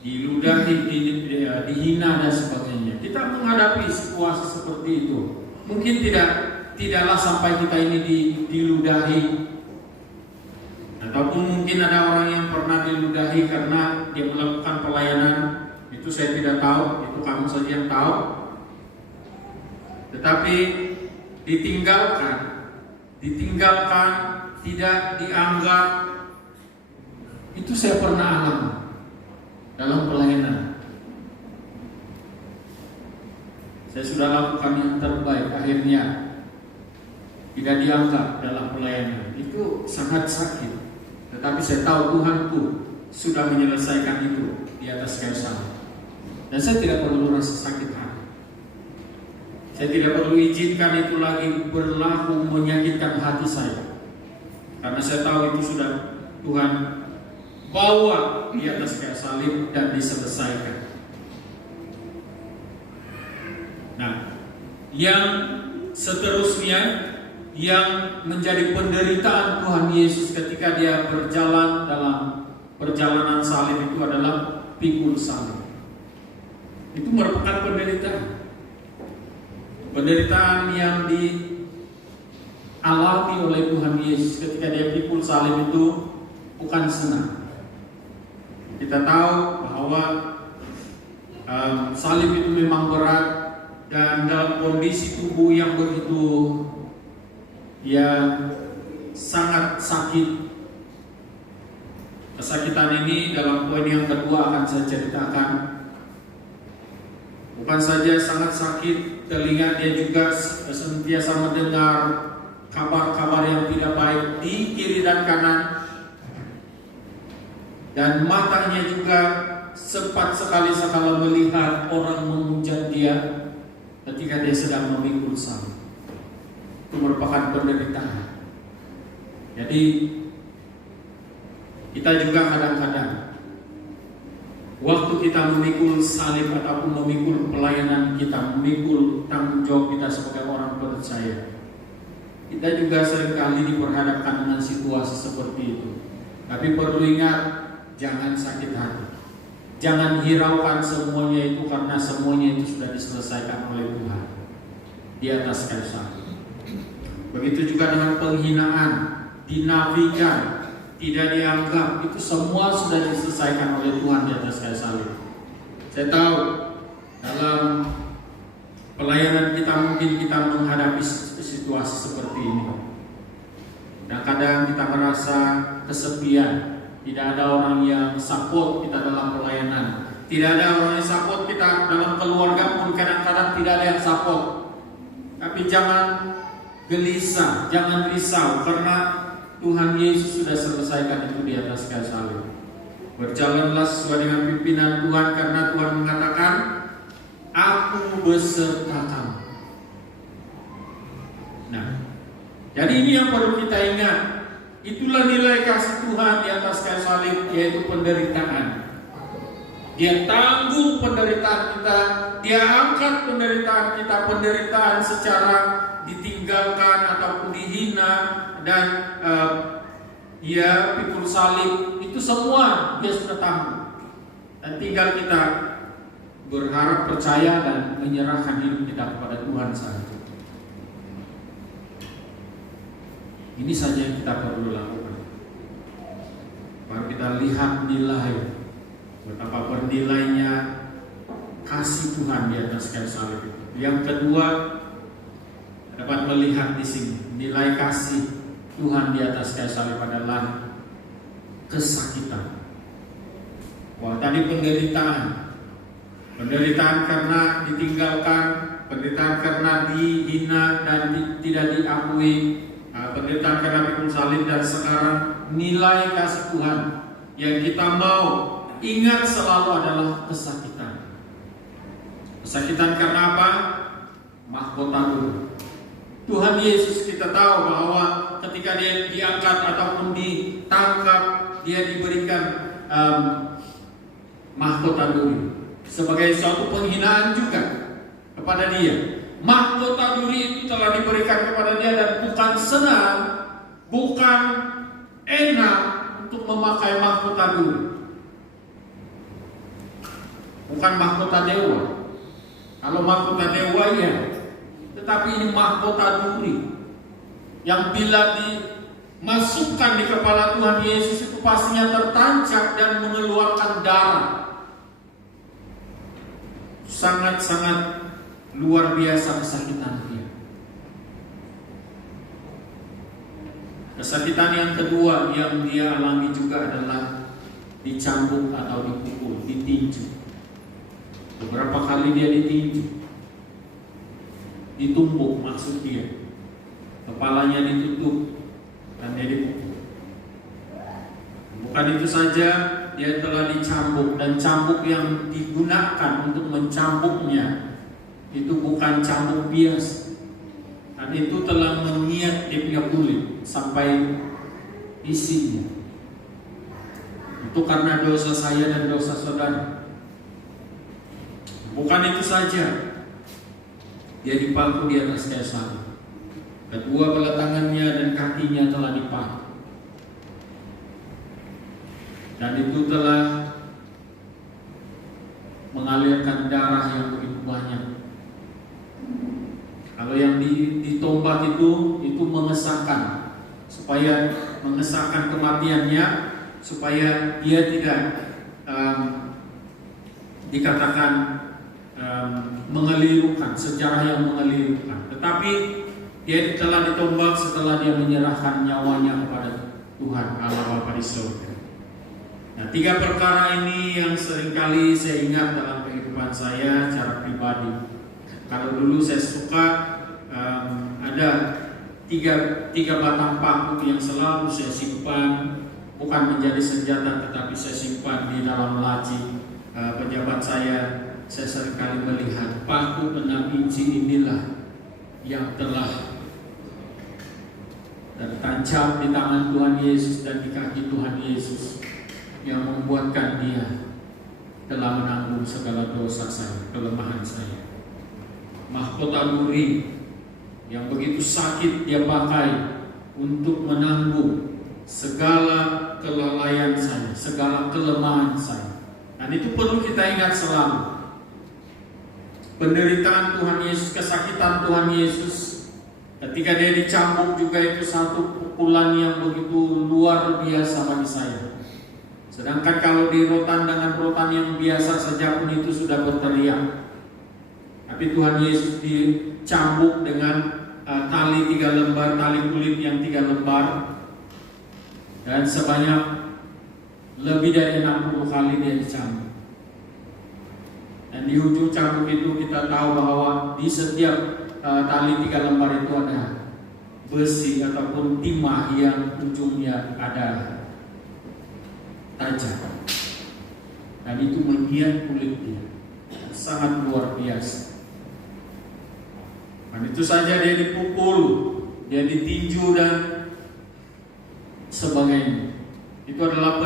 diludahi, dihina dan sebagainya. Kita menghadapi situasi seperti itu. Mungkin tidaklah sampai kita ini diludahi, ataupun mungkin ada orang yang pernah diludahi karena dia melakukan pelayanan. Itu saya tidak tahu, itu kamu saja yang tahu. Tetapi ditinggalkan, tidak dianggap, itu saya pernah alami dalam pelayanan. Saya sudah lakukan yang terbaik, akhirnya tidak dianggap dalam pelayanan. Itu sangat sakit. Tetapi saya tahu Tuhanku sudah menyelesaikan itu di atas kayu salib. Dan saya tidak perlu rasa sakit hati. Saya tidak perlu izinkan itu lagi berlaku menyakitkan hati saya. Karena saya tahu itu sudah Tuhan bawa di atas kayu salib dan diselesaikan. Nah, yang seterusnya yang menjadi penderitaan Tuhan Yesus ketika dia berjalan dalam perjalanan salib itu adalah pikul salib. Itu merupakan penderitaan yang alami oleh Tuhan Yesus ketika dia pikul salib itu bukan senang. Kita tahu bahwa salib itu memang berat, dan dalam kondisi tubuh yang begitu sangat sakit. Kesakitan ini dalam poin yang kedua akan saya ceritakan. Bukan saja sangat sakit, telinga dia juga senantiasa mendengar kabar-kabar yang tidak baik di kiri dan kanan, dan matanya juga sempat sekali melihat orang menghujat dia ketika dia sedang memikul salib. Itu merupakan penderitaan. Jadi kita juga kadang-kadang waktu kita memikul salib ataupun memikul pelayanan kita, memikul tanggung jawab kita sebagai orang percaya, kita juga seringkali diperhadapkan dengan situasi seperti itu. Tapi perlu ingat, jangan sakit hati, jangan hiraukan semuanya itu, karena semuanya itu sudah diselesaikan oleh Tuhan di atas kayu salib. Begitu juga dengan penghinaan, dinafikan, tidak dianggap, itu semua sudah diselesaikan oleh Tuhan di atas kayu salib. Saya tahu dalam pelayanan kita mungkin kita menghadapi situasi seperti ini. Dan kadang kita merasa kesepian, tidak ada orang yang support kita dalam pelayanan, tidak ada orang yang support kita dalam keluarga pun kadang-kadang tidak ada yang support. Tapi jangan gelisah, jangan risau, karena Tuhan Yesus sudah selesaikan itu di atas kayu salib. Berjalanlah sesuai dengan pimpinan Tuhan, karena Tuhan mengatakan, Aku beserta kamu. Nah, jadi ini yang perlu kita ingat. Itulah nilai kasih Tuhan di atas kayu salib, yaitu penderitaan. Dia tanggung penderitaan kita, dia angkat penderitaan kita, penderitaan secara ditinggalkan ataupun dihina, dan dia pikul salib, itu semua dia sudah tanggung. Dan tinggal kita berharap, percaya, dan menyerahkan hidup kita kepada Tuhan saja. Ini saja yang kita perlu lakukan. Baru kita lihat nilai, betapa bernilainya kasih Tuhan di atas kayu salib itu. Yang kedua, dapat melihat di sini nilai kasih Tuhan di atas kayu salib adalah kesakitan. Wah, tadi penderitaan karena ditinggalkan, penderitaan karena dihina dan tidak diakui, penderitaan karena pikul salib, dan sekarang nilai kasih Tuhan yang kita mau ingat selalu adalah kesakitan. Kesakitan karena apa? Mahkota dulu. Tuhan Yesus kita tahu bahwa ketika dia diangkat ataupun ditangkap, dia diberikan mahkota duri sebagai suatu penghinaan juga kepada dia. Mahkota duri itu telah diberikan kepada dia, dan bukan senang, bukan enak untuk memakai mahkota duri. Bukan mahkota dewa. Kalau mahkota dewa ya, tetapi ini mahkota duri yang bila dimasukkan di kepala Tuhan Yesus itu pastinya tertancap dan mengeluarkan darah. Sangat-sangat luar biasa kesakitan dia. Kesakitan yang kedua yang dia alami juga adalah dicambuk atau dipukul, ditinju. Beberapa kali dia ditinju, ditumbuk maksud dia, kepalanya ditutup dan dia dipukul. Bukan itu saja, dia telah dicambuk, dan cambuk yang digunakan untuk mencambuknya itu bukan cambuk biasa, dan itu telah mengiat dia punya kulit sampai isinya. Itu karena dosa saya dan dosa saudara. Bukan itu saja, dia dipaku di atas kayu salib. Kedua belah tangannya dan kakinya telah dipaku, dan itu telah mengalirkan darah yang begitu banyak. Kalau yang ditolak ditombak itu mengesahkan, supaya mengesahkan kematiannya, supaya dia tidak dikatakan mengelirukan, sejarah yang mengelirukan. Tetapi dia telah ditombak setelah dia menyerahkan nyawanya kepada Tuhan Allah Bapa di surga. Nah, 3 perkara ini yang seringkali saya ingat dalam kehidupan saya secara pribadi. Kalau dulu saya suka ada tiga batang paku yang selalu saya simpan, bukan menjadi senjata tetapi saya simpan di dalam laci pejabat saya. Saya seringkali melihat paku 6 inci inilah yang telah tertancap di tangan Tuhan Yesus dan di kaki Tuhan Yesus, yang membuatkan dia telah menanggung segala dosa saya, kelemahan saya. Mahkota duri yang begitu sakit dia pakai untuk menanggung segala kelalaian saya, segala kelemahan saya. Dan itu perlu kita ingat selalu. Penderitaan Tuhan Yesus, kesakitan Tuhan Yesus, ketika dia dicambuk juga itu satu pukulan yang begitu luar biasa bagi saya. Sedangkan kalau dirotan dengan rotan yang biasa saja pun itu sudah berteriak. Tapi Tuhan Yesus dicambuk dengan tali 3 lembar, tali kulit yang 3 lembar, dan sebanyak lebih dari 60 kali dia dicambuk. Dan di ujung cambuk itu kita tahu bahwa di setiap tali 3 lembar itu ada besi ataupun timah yang ujungnya ada tajam. Dan itu mengikat kulit dia, sangat luar biasa. Dan itu saja dia dipukul, dia ditinju dan sebagainya. Itu adalah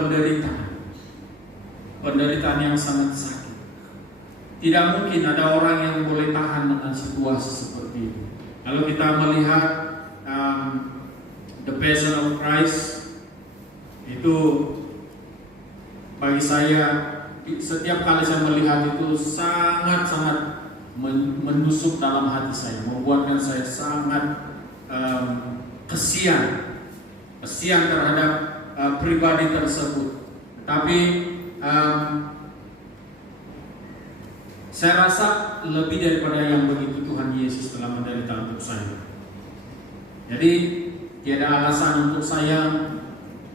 penderitaan yang sangat sakit. Tidak mungkin ada orang yang boleh tahan dengan situasi seperti itu. Kalau kita melihat The Passion of Christ, itu bagi saya setiap kali saya melihat itu sangat-sangat menusuk dalam hati saya, membuatkan saya sangat kesian terhadap pribadi tersebut. Tapi saya rasa lebih daripada yang begitu Tuhan Yesus telah menderita untuk saya. Jadi tiada alasan untuk saya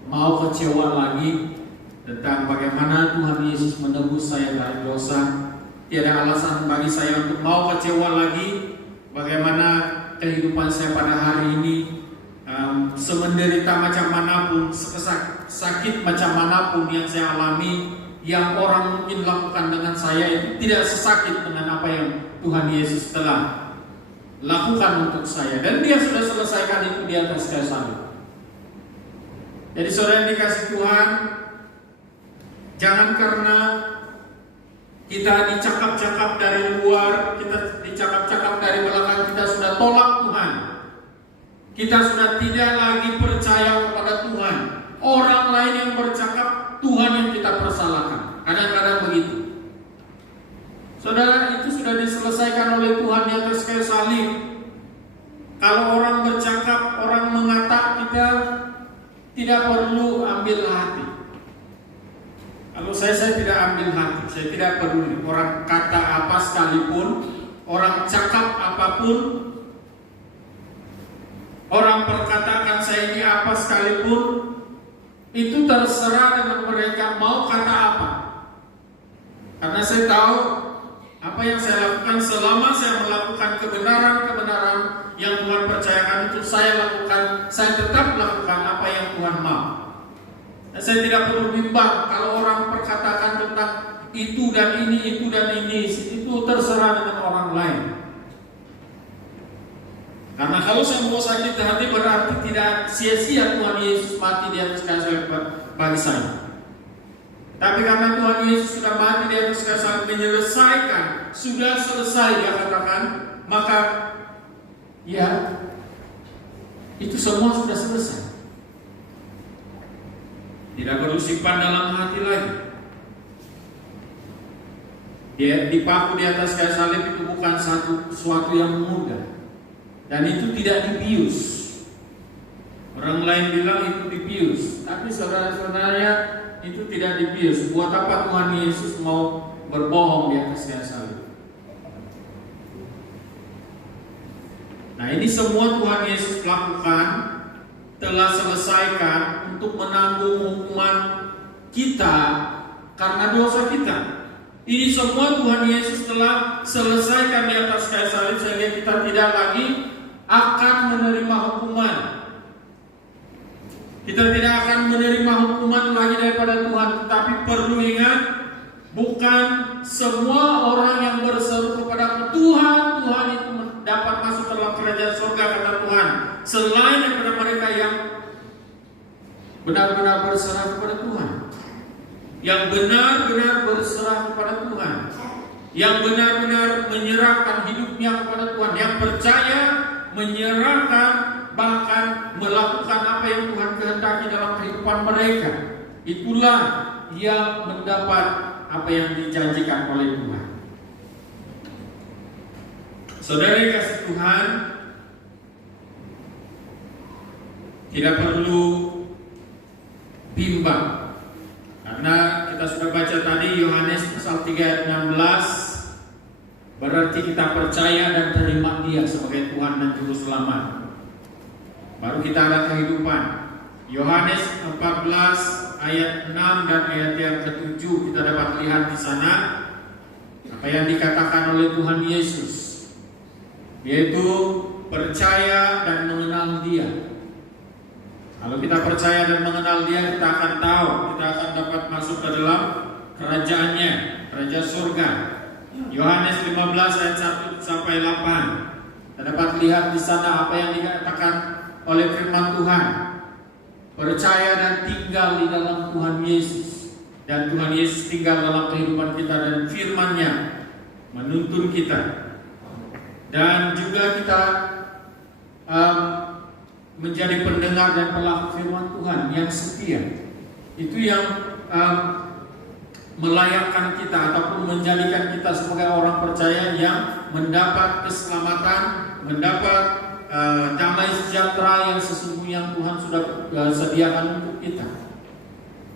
mau kecewa lagi tentang bagaimana Tuhan Yesus menebus saya dari dosa. Tiada alasan bagi saya untuk mau kecewa lagi bagaimana kehidupan saya pada hari ini, semenderita macam manapun, sakit macam manapun yang saya alami, yang orang mungkin lakukan dengan saya itu tidak sesakit dengan apa yang Tuhan Yesus telah lakukan untuk saya, dan dia sudah selesaikan itu di atas kayu salib. Jadi saudara yang dikasih Tuhan, jangan karena kita dicakap-cakap dari luar, kita dicakap-cakap dari belakang, kita sudah tolak Tuhan, kita sudah tidak lagi percaya kepada Tuhan. Orang lain yang bercakap, Tuhan yang kita persalahkan. Kadang-kadang begitu. Saudara, itu sudah diselesaikan oleh Tuhan di atas kayu salib. Kalau orang bercakap, orang mengata, kita tidak perlu ambil hati. Kalau saya tidak ambil hati, saya tidak peduli. Orang kata apa sekalipun, orang cakap apapun, orang perkatakan saya ini apa sekalipun, itu terserah dengan mereka mau kata apa. Karena saya tahu apa yang saya lakukan, selama saya melakukan kebenaran yang Tuhan percayakan itu saya lakukan, saya tetap melakukan apa yang Tuhan mau. Dan saya tidak perlu bimbang kalau orang perkatakan tentang itu dan ini, itu terserah dengan orang lain. Karena kalau saya mau sakit hati berarti tidak sia-sia Tuhan Yesus mati di atas kayu salib bagi saya. Tapi karena Tuhan Yesus sudah mati di atas kayu salib menyelesaikan, sudah selesai dia katakan, maka ya itu semua sudah selesai. Tidak perlu simpan dalam hati lagi. Dia dipaku di atas kayu salib itu bukan sesuatu yang mudah. Dan itu tidak dibius. Orang lain bilang itu dibius, tapi saudara-saudaranya itu tidak dibius. Buat apa Tuhan Yesus mau berbohong di atas kayu salib? Nah, ini semua Tuhan Yesus lakukan, telah selesaikan untuk menanggung hukuman kita karena dosa kita. Ini semua Tuhan Yesus telah selesaikan di atas kayu salib sehingga kita tidak lagi akan menerima hukuman. Kita tidak akan menerima hukuman lagi daripada Tuhan. Tetapi perlu ingat, bukan semua orang yang berseru kepada Tuhan, Tuhan itu dapat masuk dalam kerajaan surga, kata Tuhan. Selain daripada mereka yang benar-benar berserah kepada Tuhan, yang benar-benar berserah kepada Tuhan, yang benar-benar menyerahkan hidupnya kepada Tuhan, yang percaya, menyerahkan, bahkan melakukan apa yang Tuhan kehendaki dalam kehidupan mereka. Itulah yang mendapat apa yang dijanjikan oleh Tuhan. Saudara yang kasih Tuhan, tidak perlu bimbang, karena kita sudah baca tadi Yohanes pasal 3 ayat 16, berarti kita percaya dan terima Dia sebagai Tuhan dan Juru Selamat, baru kita ada kehidupan. Yohanes 14 ayat 6 dan ayat yang ke-7 kita dapat lihat di sana apa yang dikatakan oleh Tuhan Yesus, yaitu percaya dan mengenal Dia. Kalau kita percaya dan mengenal Dia, kita akan tahu, kita akan dapat masuk ke dalam kerajaannya, kerajaan surga. Yohanes 15 ayat 1 sampai 8. Kita dapat lihat di sana apa yang dikatakan oleh firman Tuhan. Percaya dan tinggal di dalam Tuhan Yesus, dan Tuhan Yesus tinggal dalam kehidupan kita, dan firman-Nya menuntun kita. Dan juga kita menjadi pendengar dan pelaku firman Tuhan yang setia. Itu yang melayakkan kita ataupun menjadikan kita sebagai orang percaya yang mendapat keselamatan, mendapat damai sejahtera yang sesungguhnya Tuhan sudah sediakan untuk kita.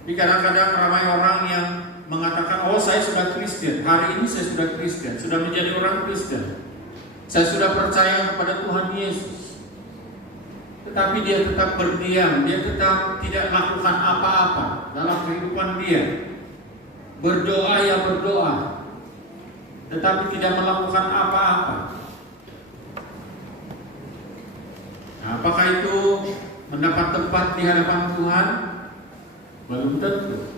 Jadi kadang-kadang ramai orang yang mengatakan, oh saya sudah Kristen, hari ini saya sudah Kristen, sudah menjadi orang Kristen, saya sudah percaya kepada Tuhan Yesus. Tetapi dia tetap berdiam, dia tetap tidak melakukan apa-apa dalam kehidupan dia. Berdoa ya berdoa, tetapi tidak melakukan apa-apa. Nah, apakah itu mendapat tempat di hadapan Tuhan? Belum tentu.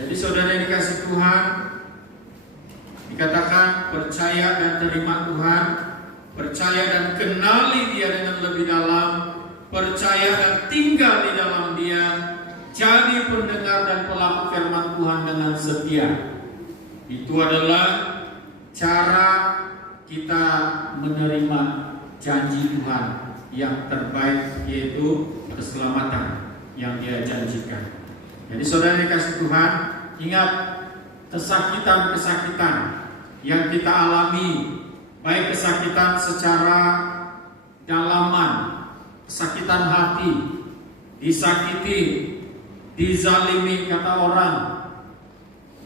Jadi saudara yang dikasih Tuhan, dikatakan percaya dan terima Tuhan, percaya dan kenali Dia dengan lebih dalam, percaya dan tinggal di dalam Dia, jadi pendengar dan pelaku firman Tuhan dengan setia. Itu adalah cara kita menerima janji Tuhan yang terbaik, yaitu keselamatan yang Dia janjikan. Jadi saudara yang dikasih Tuhan, ingat kesakitan-kesakitan yang kita alami, baik kesakitan secara dalaman, kesakitan hati, disakiti, dizalimi kata orang,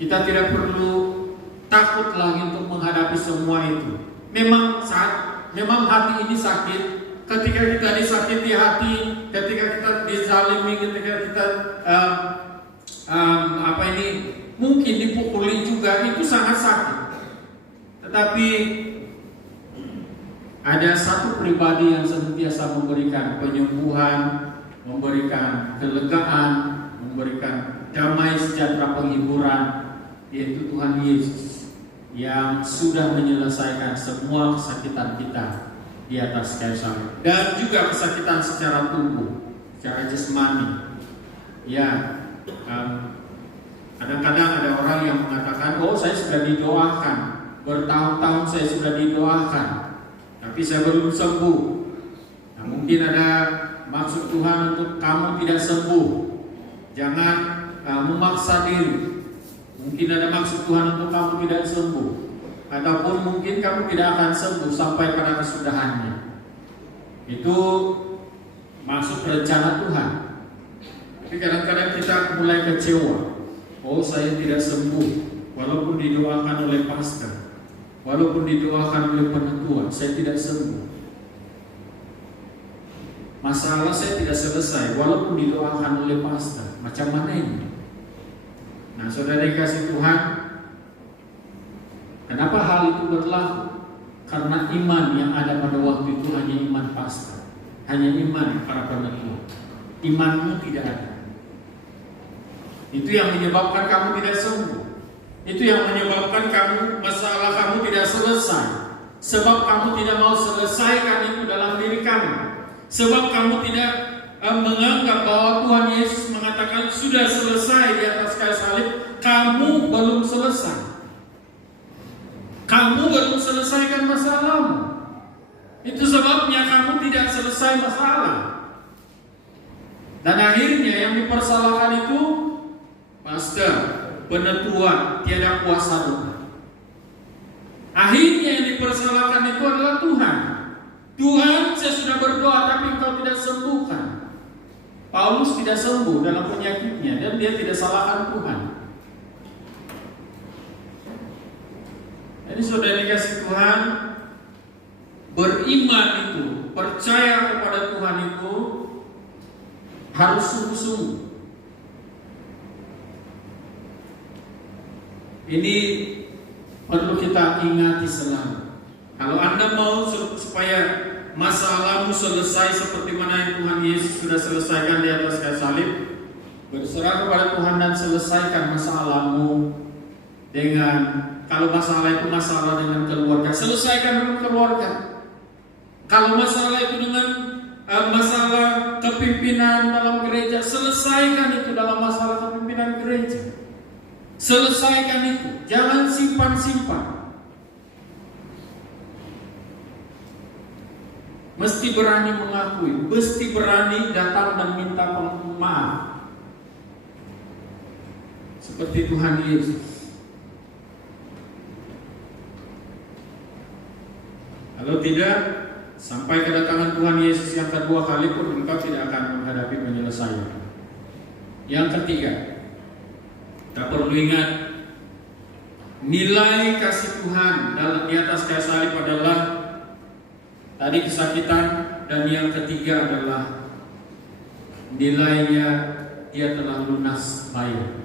kita tidak perlu takut lagi untuk menghadapi semua itu. Memang hati ini sakit. Ketika kita disakiti hati, ketika kita dizalimi, ketika kita mungkin dipukuli juga, itu sangat sakit. Tetapi ada satu pribadi yang senantiasa memberikan penyembuhan, memberikan kelegaan, memberikan damai sejahtera penghiburan, yaitu Tuhan Yesus yang sudah menyelesaikan semua kesakitan kita di atas kayu salib, dan juga kesakitan secara tubuh, secara jasmani. Ya, kadang-kadang ada orang yang mengatakan, oh saya sudah didoakan, bertahun-tahun saya sudah didoakan, tapi saya belum sembuh. Nah, mungkin ada maksud Tuhan untuk kamu tidak sembuh. Jangan memaksa diri. Mungkin ada maksud Tuhan untuk kamu tidak sembuh. ataupun mungkin kamu tidak akan sembuh sampai pada kesudahannya. Itu masuk rencana Tuhan. Tapi kadang-kadang kita mulai kecewa. Oh, saya tidak sembuh, walaupun didoakan oleh pastor, walaupun didoakan oleh penetua, saya tidak sembuh. Masalah saya tidak selesai, walaupun didoakan oleh pastor. Macam mana ini? Nah, saudara dikasih Tuhan, kenapa hal itu berlaku? Karena iman yang ada pada waktu itu hanya iman pastor, hanya iman para penetua. Imanmu tidak ada. Itu yang menyebabkan kamu tidak sembuh. Itu yang menyebabkan masalah kamu tidak selesai. Sebab kamu tidak mau selesaikan itu dalam diri kamu. Sebab kamu tidak menganggap bahwa Tuhan Yesus mengatakan sudah selesai di atas kayu salib. Kamu belum selesai. Kamu belum selesaikan masalahmu. Itu sebabnya kamu tidak selesai masalah. Dan akhirnya yang dipersalahkan itu pastor, penetua, tiada kuasa Tuhan. Akhirnya yang dipersalahkan itu adalah Tuhan. Tuhan, saya sudah berdoa tapi engkau tidak sembuhkan. Paulus tidak sembuh dalam penyakitnya dan dia tidak salahkan Tuhan. Jadi saudara dikasih Tuhan, beriman itu, percaya kepada Tuhan itu harus sungguh-sungguh. Ini perlu kita ingati selalu. Kalau Anda mau supaya masalahmu selesai seperti mana yang Tuhan Yesus sudah selesaikan di atas kayu salib, berserah kepada Tuhan dan selesaikan masalahmu dengan, kalau masalah itu masalah dengan keluarga, selesaikan dengan keluarga. Kalau masalah itu dengan masalah kepimpinan dalam gereja, selesaikan itu dalam masalah kepimpinan gereja. Selesaikan itu, jangan simpan-simpan. Mesti berani mengakui, mesti berani datang dan minta maaf. Seperti Tuhan Yesus. Kalau tidak, sampai kedatangan Tuhan Yesus yang kedua kali pun engkau tidak akan menghadapi penyelesaian. Yang ketiga, kita perlu ingat nilai kasih Tuhan dalam di atas kayu salib adalah tadi kesakitan, dan yang ketiga adalah nilainya dia telah lunas bayar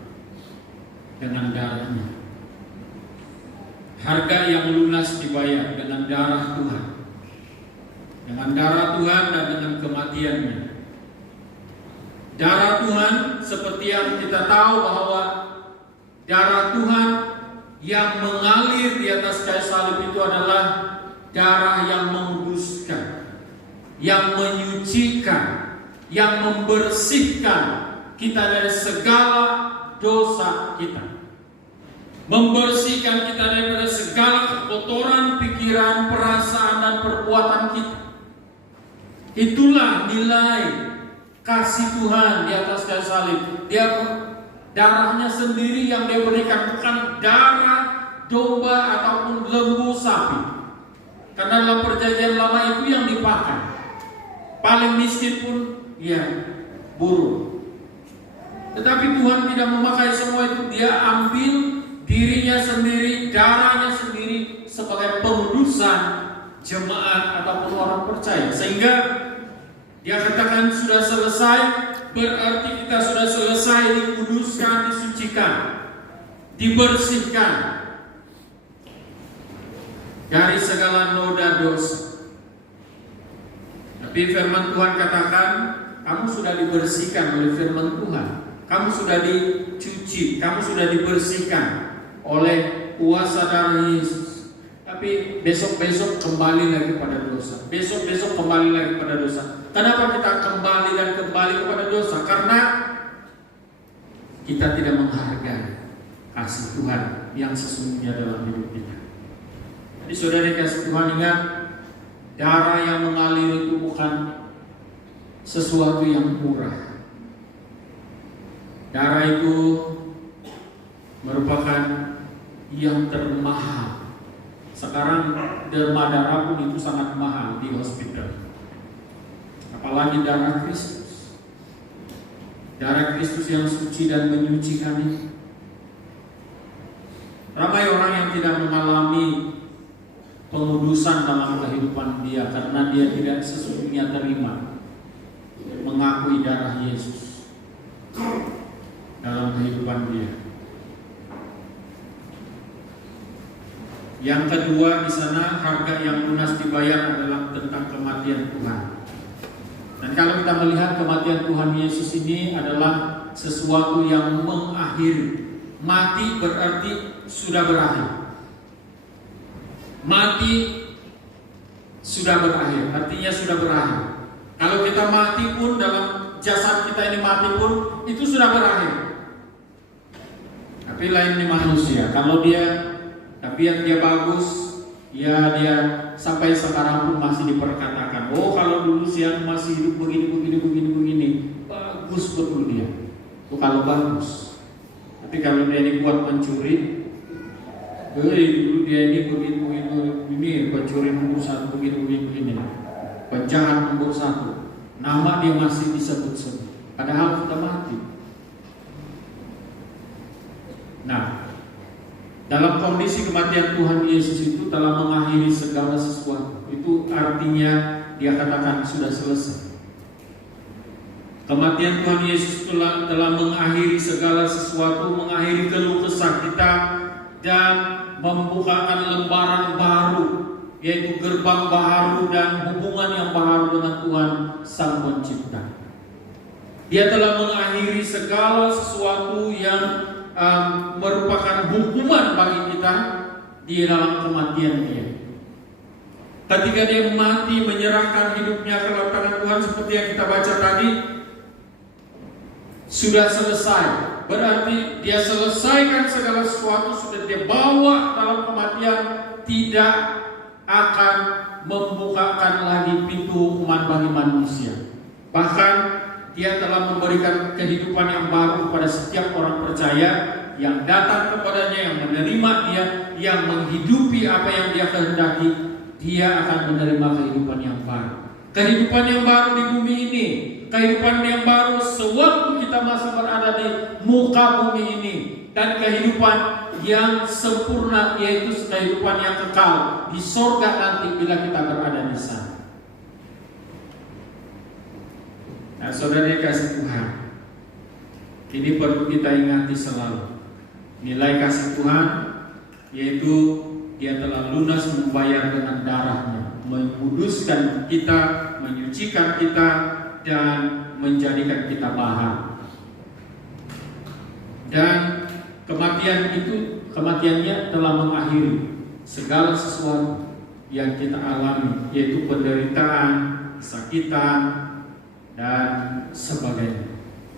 dengan darahnya. Harga yang lunas dibayar dengan darah Tuhan, dengan darah Tuhan dan dengan kematiannya. Darah Tuhan seperti yang kita tahu bahwa darah Tuhan yang mengalir di atas kayu salib itu adalah darah yang menguduskan, yang menyucikan, yang membersihkan kita dari segala dosa kita, membersihkan kita dari segala kekotoran pikiran, perasaan dan perbuatan kita. Itulah nilai kasih Tuhan di atas kayu salib. Dia darahnya sendiri yang dia berikan, bukan darah domba ataupun lembu sapi. Karena dalam perjanjian lama itu yang dipakai. Paling miskin pun ya burung. Tetapi Tuhan tidak memakai semua itu. Dia ambil dirinya sendiri, darahnya sendiri sebagai pengudusan jemaat ataupun orang percaya. Sehingga dia katakan sudah selesai, berarti kita sudah selesai dikuduskan, disucikan, dibersihkan dari segala noda dosa. Tapi firman Tuhan katakan, kamu sudah dibersihkan oleh firman Tuhan. Kamu sudah dicuci, kamu sudah dibersihkan oleh kuasa darah Yesus. Tapi besok-besok kembali lagi pada dosa. Besok-besok kembali lagi pada dosa. Kenapa kita kembali dan kembali kepada dosa? Karena kita tidak menghargai kasih Tuhan yang sesungguhnya dalam hidup kita. Jadi saudara dikasih Tuhan, ingat, darah yang mengalir itu bukan sesuatu yang murah. Darah itu merupakan yang termahal Sekarang derma darah pun itu sangat mahal di hospital. Apalagi darah Kristus. Darah Kristus yang suci dan menyuci kami. Ramai orang yang tidak mengalami pengudusan dalam kehidupan dia karena dia tidak sesungguhnya terima mengakui darah Yesus dalam kehidupan dia. Yang kedua, di sana harga yang lunas dibayar adalah tentang kematian Tuhan. Dan kalau kita melihat kematian Tuhan Yesus ini adalah sesuatu yang mengakhiri. Mati berarti sudah berakhir. Mati sudah berakhir, artinya sudah berakhir. Kalau kita mati pun, dalam jasad kita ini mati pun, itu sudah berakhir. Tapi lain di manusia, kalau dia tabiat dia bagus, ya dia sampai sekarang pun masih diperkatakan, oh kalau dulu siang masih hidup begini, bagus betul dia. Itu kalau bagus. Tapi kalau dia dibuat mencuri, dulu dia ini begini, pencuri nomor 1 begini, penjahat nomor 1, nama dia masih disebut-sebut, padahal sudah mati. Nah, dalam kondisi kematian Tuhan Yesus itu telah mengakhiri segala sesuatu. Itu artinya dia katakan sudah selesai. Kematian Tuhan Yesus telah mengakhiri segala sesuatu, mengakhiri keluh kesah kita dan membukakan lembaran baru, yaitu gerbang baru dan hubungan yang baru dengan Tuhan Sang Pencipta. Dia telah mengakhiri segala sesuatu yang merupakan hukuman bagi kita di dalam kematian dia. Ketika dia mati menyerahkan hidupnya ke tangan Tuhan seperti yang kita baca tadi, sudah selesai. Berarti dia selesaikan segala sesuatu, sudah dia bawa dalam kematian, tidak akan membukakan lagi pintu hukuman bagi manusia. Bahkan dia telah memberikan kehidupan yang baru kepada setiap orang percaya yang datang kepadanya, yang menerima dia, yang menghidupi apa yang dia kehendaki. Dia akan menerima kehidupan yang baru. Kehidupan yang baru di bumi ini, kehidupan yang baru sewaktu kita masih berada di muka bumi ini, dan kehidupan yang sempurna, yaitu kehidupan yang kekal di sorga nanti bila kita berada di sana. Nah, saudara kasih Tuhan, ini perlu kita ingati selalu. Nilai kasih Tuhan yaitu dia telah lunas membayar dengan darahnya, menguduskan kita, menyucikan kita, dan menjadikan kita bahan. Dan kematiannya telah mengakhiri segala sesuatu yang kita alami, yaitu penderitaan, kesakitan, dan sebagainya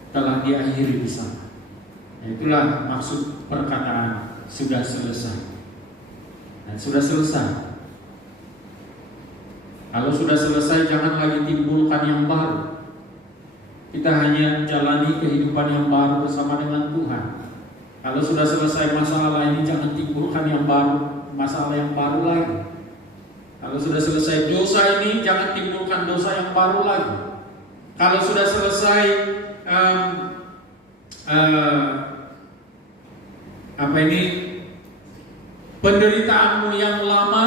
telah diakhiri di sana. Itulah maksud perkataan sudah selesai. Dan sudah selesai. Kalau sudah selesai, jangan lagi timbulkan yang baru. Kita hanya jalani kehidupan yang baru bersama dengan Tuhan. Kalau sudah selesai masalah ini, jangan timbulkan yang baru, masalah yang baru lagi. Kalau sudah selesai dosa ini, jangan timbulkan dosa yang baru lagi. Kalau sudah selesai penderitaanmu yang lama,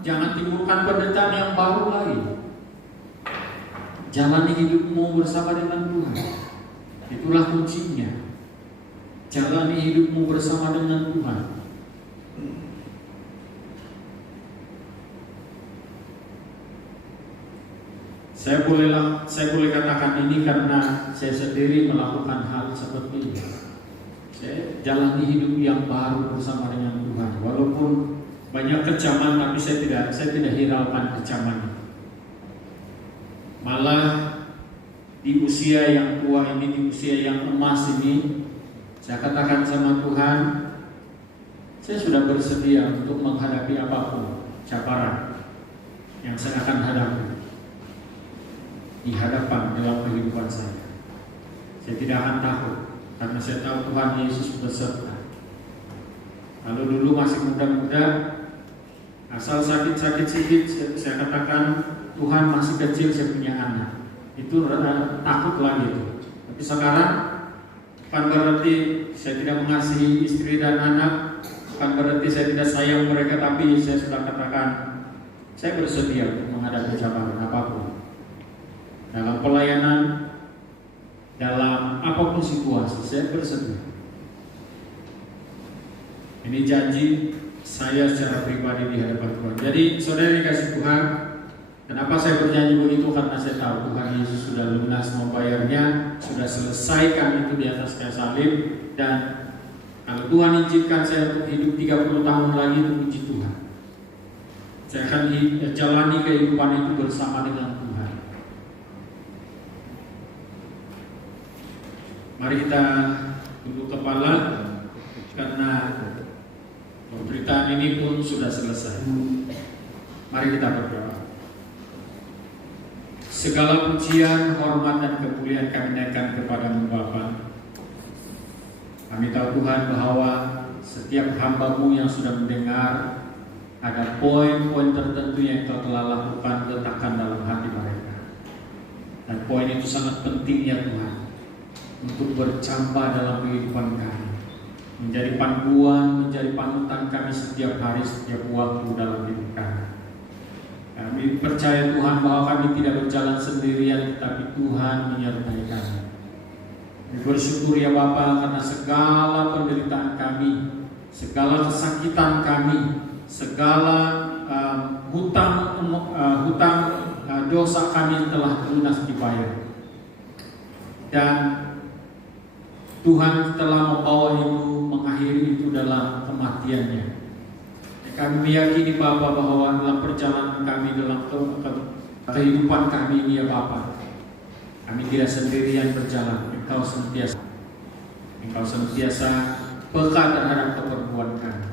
jangan timbulkan penderitaan yang baru lagi. Jalani hidupmu bersama dengan Tuhan. Itulah kuncinya. Jalani hidupmu bersama dengan Tuhan. Saya boleh katakan ini karena saya sendiri melakukan hal seperti ini. Saya jalani hidup yang baru bersama dengan Tuhan. Walaupun banyak kecaman, tapi saya tidak hiraukan kecaman. Malah di usia yang tua ini, di usia yang emas ini, saya katakan sama Tuhan, saya sudah bersedia untuk menghadapi apapun cabaran yang saya akan hadapi di hadapan dalam kehidupan saya. Saya tidak akan takut karena saya tahu Tuhan Yesus beserta. Kalau dulu masih muda-muda, Asal sakit-sakit sedikit saya katakan Tuhan masih kecil, saya punya anak. Itu takut lagi itu. Tapi sekarang bukan berarti saya tidak mengasihi istri dan anak, bukan berarti saya tidak sayang mereka, tapi saya sudah katakan saya bersedia untuk menghadapi cabaran apapun. Dalam pelayanan, dalam apapun situasi, saya bersedia. Ini janji saya secara pribadi di hadapan Tuhan. Jadi saudara dikasih Tuhan, kenapa saya berjanji begitu? Karena saya tahu Tuhan Yesus sudah lunas membayarnya, sudah selesaikan itu di atas kayu salib. Dan kalau Tuhan izinkan saya untuk hidup 30 tahun lagi, itu puji Tuhan. Saya akan jalani kehidupan itu bersama dengan Tuhan. Mari kita tunduk kepala, karena pemberitaan ini pun sudah selesai. Mari kita berdoa. Segala pujian, hormat, dan kemuliaan kami naikkan kepadamu Bapa. Kami tahu Tuhan bahwa setiap hamba-Mu yang sudah mendengar, ada poin-poin tertentu yang Kau telah lakukan, letakkan dalam hati mereka. Dan poin itu sangat penting ya Tuhan, untuk bercambah dalam kehidupan kami, menjadi panduan, menjadi panutan kami setiap hari, setiap waktu dalam hidup kami. Kami percaya Tuhan bahwa kami tidak berjalan sendirian, tetapi Tuhan menyertai kami. Kami bersyukur ya Bapa, karena segala penderitaan kami, segala kesakitan kami, segala hutang dosa kami telah lunas dibayar. Dan Tuhan telah membawa itu, mengakhiri itu dalam kematiannya. Kami meyakini Bapa bahwa dalam perjalanan kami, dalam kehidupan kami ini ya Bapa, kami tidak sendirian berjalan. Engkau senantiasa peka terhadap keperluan kami.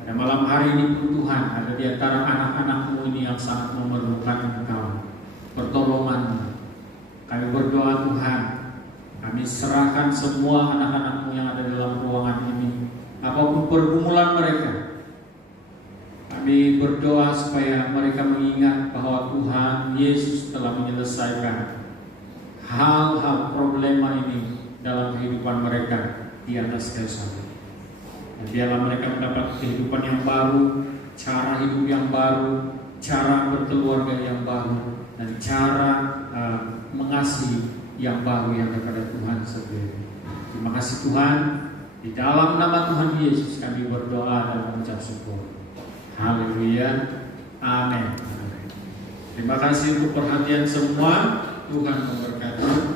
Pada malam hari ini pun Tuhan, ada di antara anak-anak-Mu ini yang sangat memerlukan Engkau, pertolongan-Mu. Kami berdoa Tuhan, kami serahkan semua anak-anak-Mu yang ada dalam ruangan ini, apapun pergumulan mereka. Kami berdoa supaya mereka mengingat bahwa Tuhan Yesus telah menyelesaikan hal-hal problema ini dalam kehidupan mereka di atas kayu salib. Dan biarlah mereka mendapat kehidupan yang baru, cara hidup yang baru, cara berkeluarga yang baru, dan cara mengasihi yang baru yang daripada Tuhan sendiri. Terima kasih Tuhan. Di dalam nama Tuhan Yesus kami berdoa dan mengucap syukur. Haleluya. Amin. Terima kasih untuk perhatian semua. Tuhan memberkati.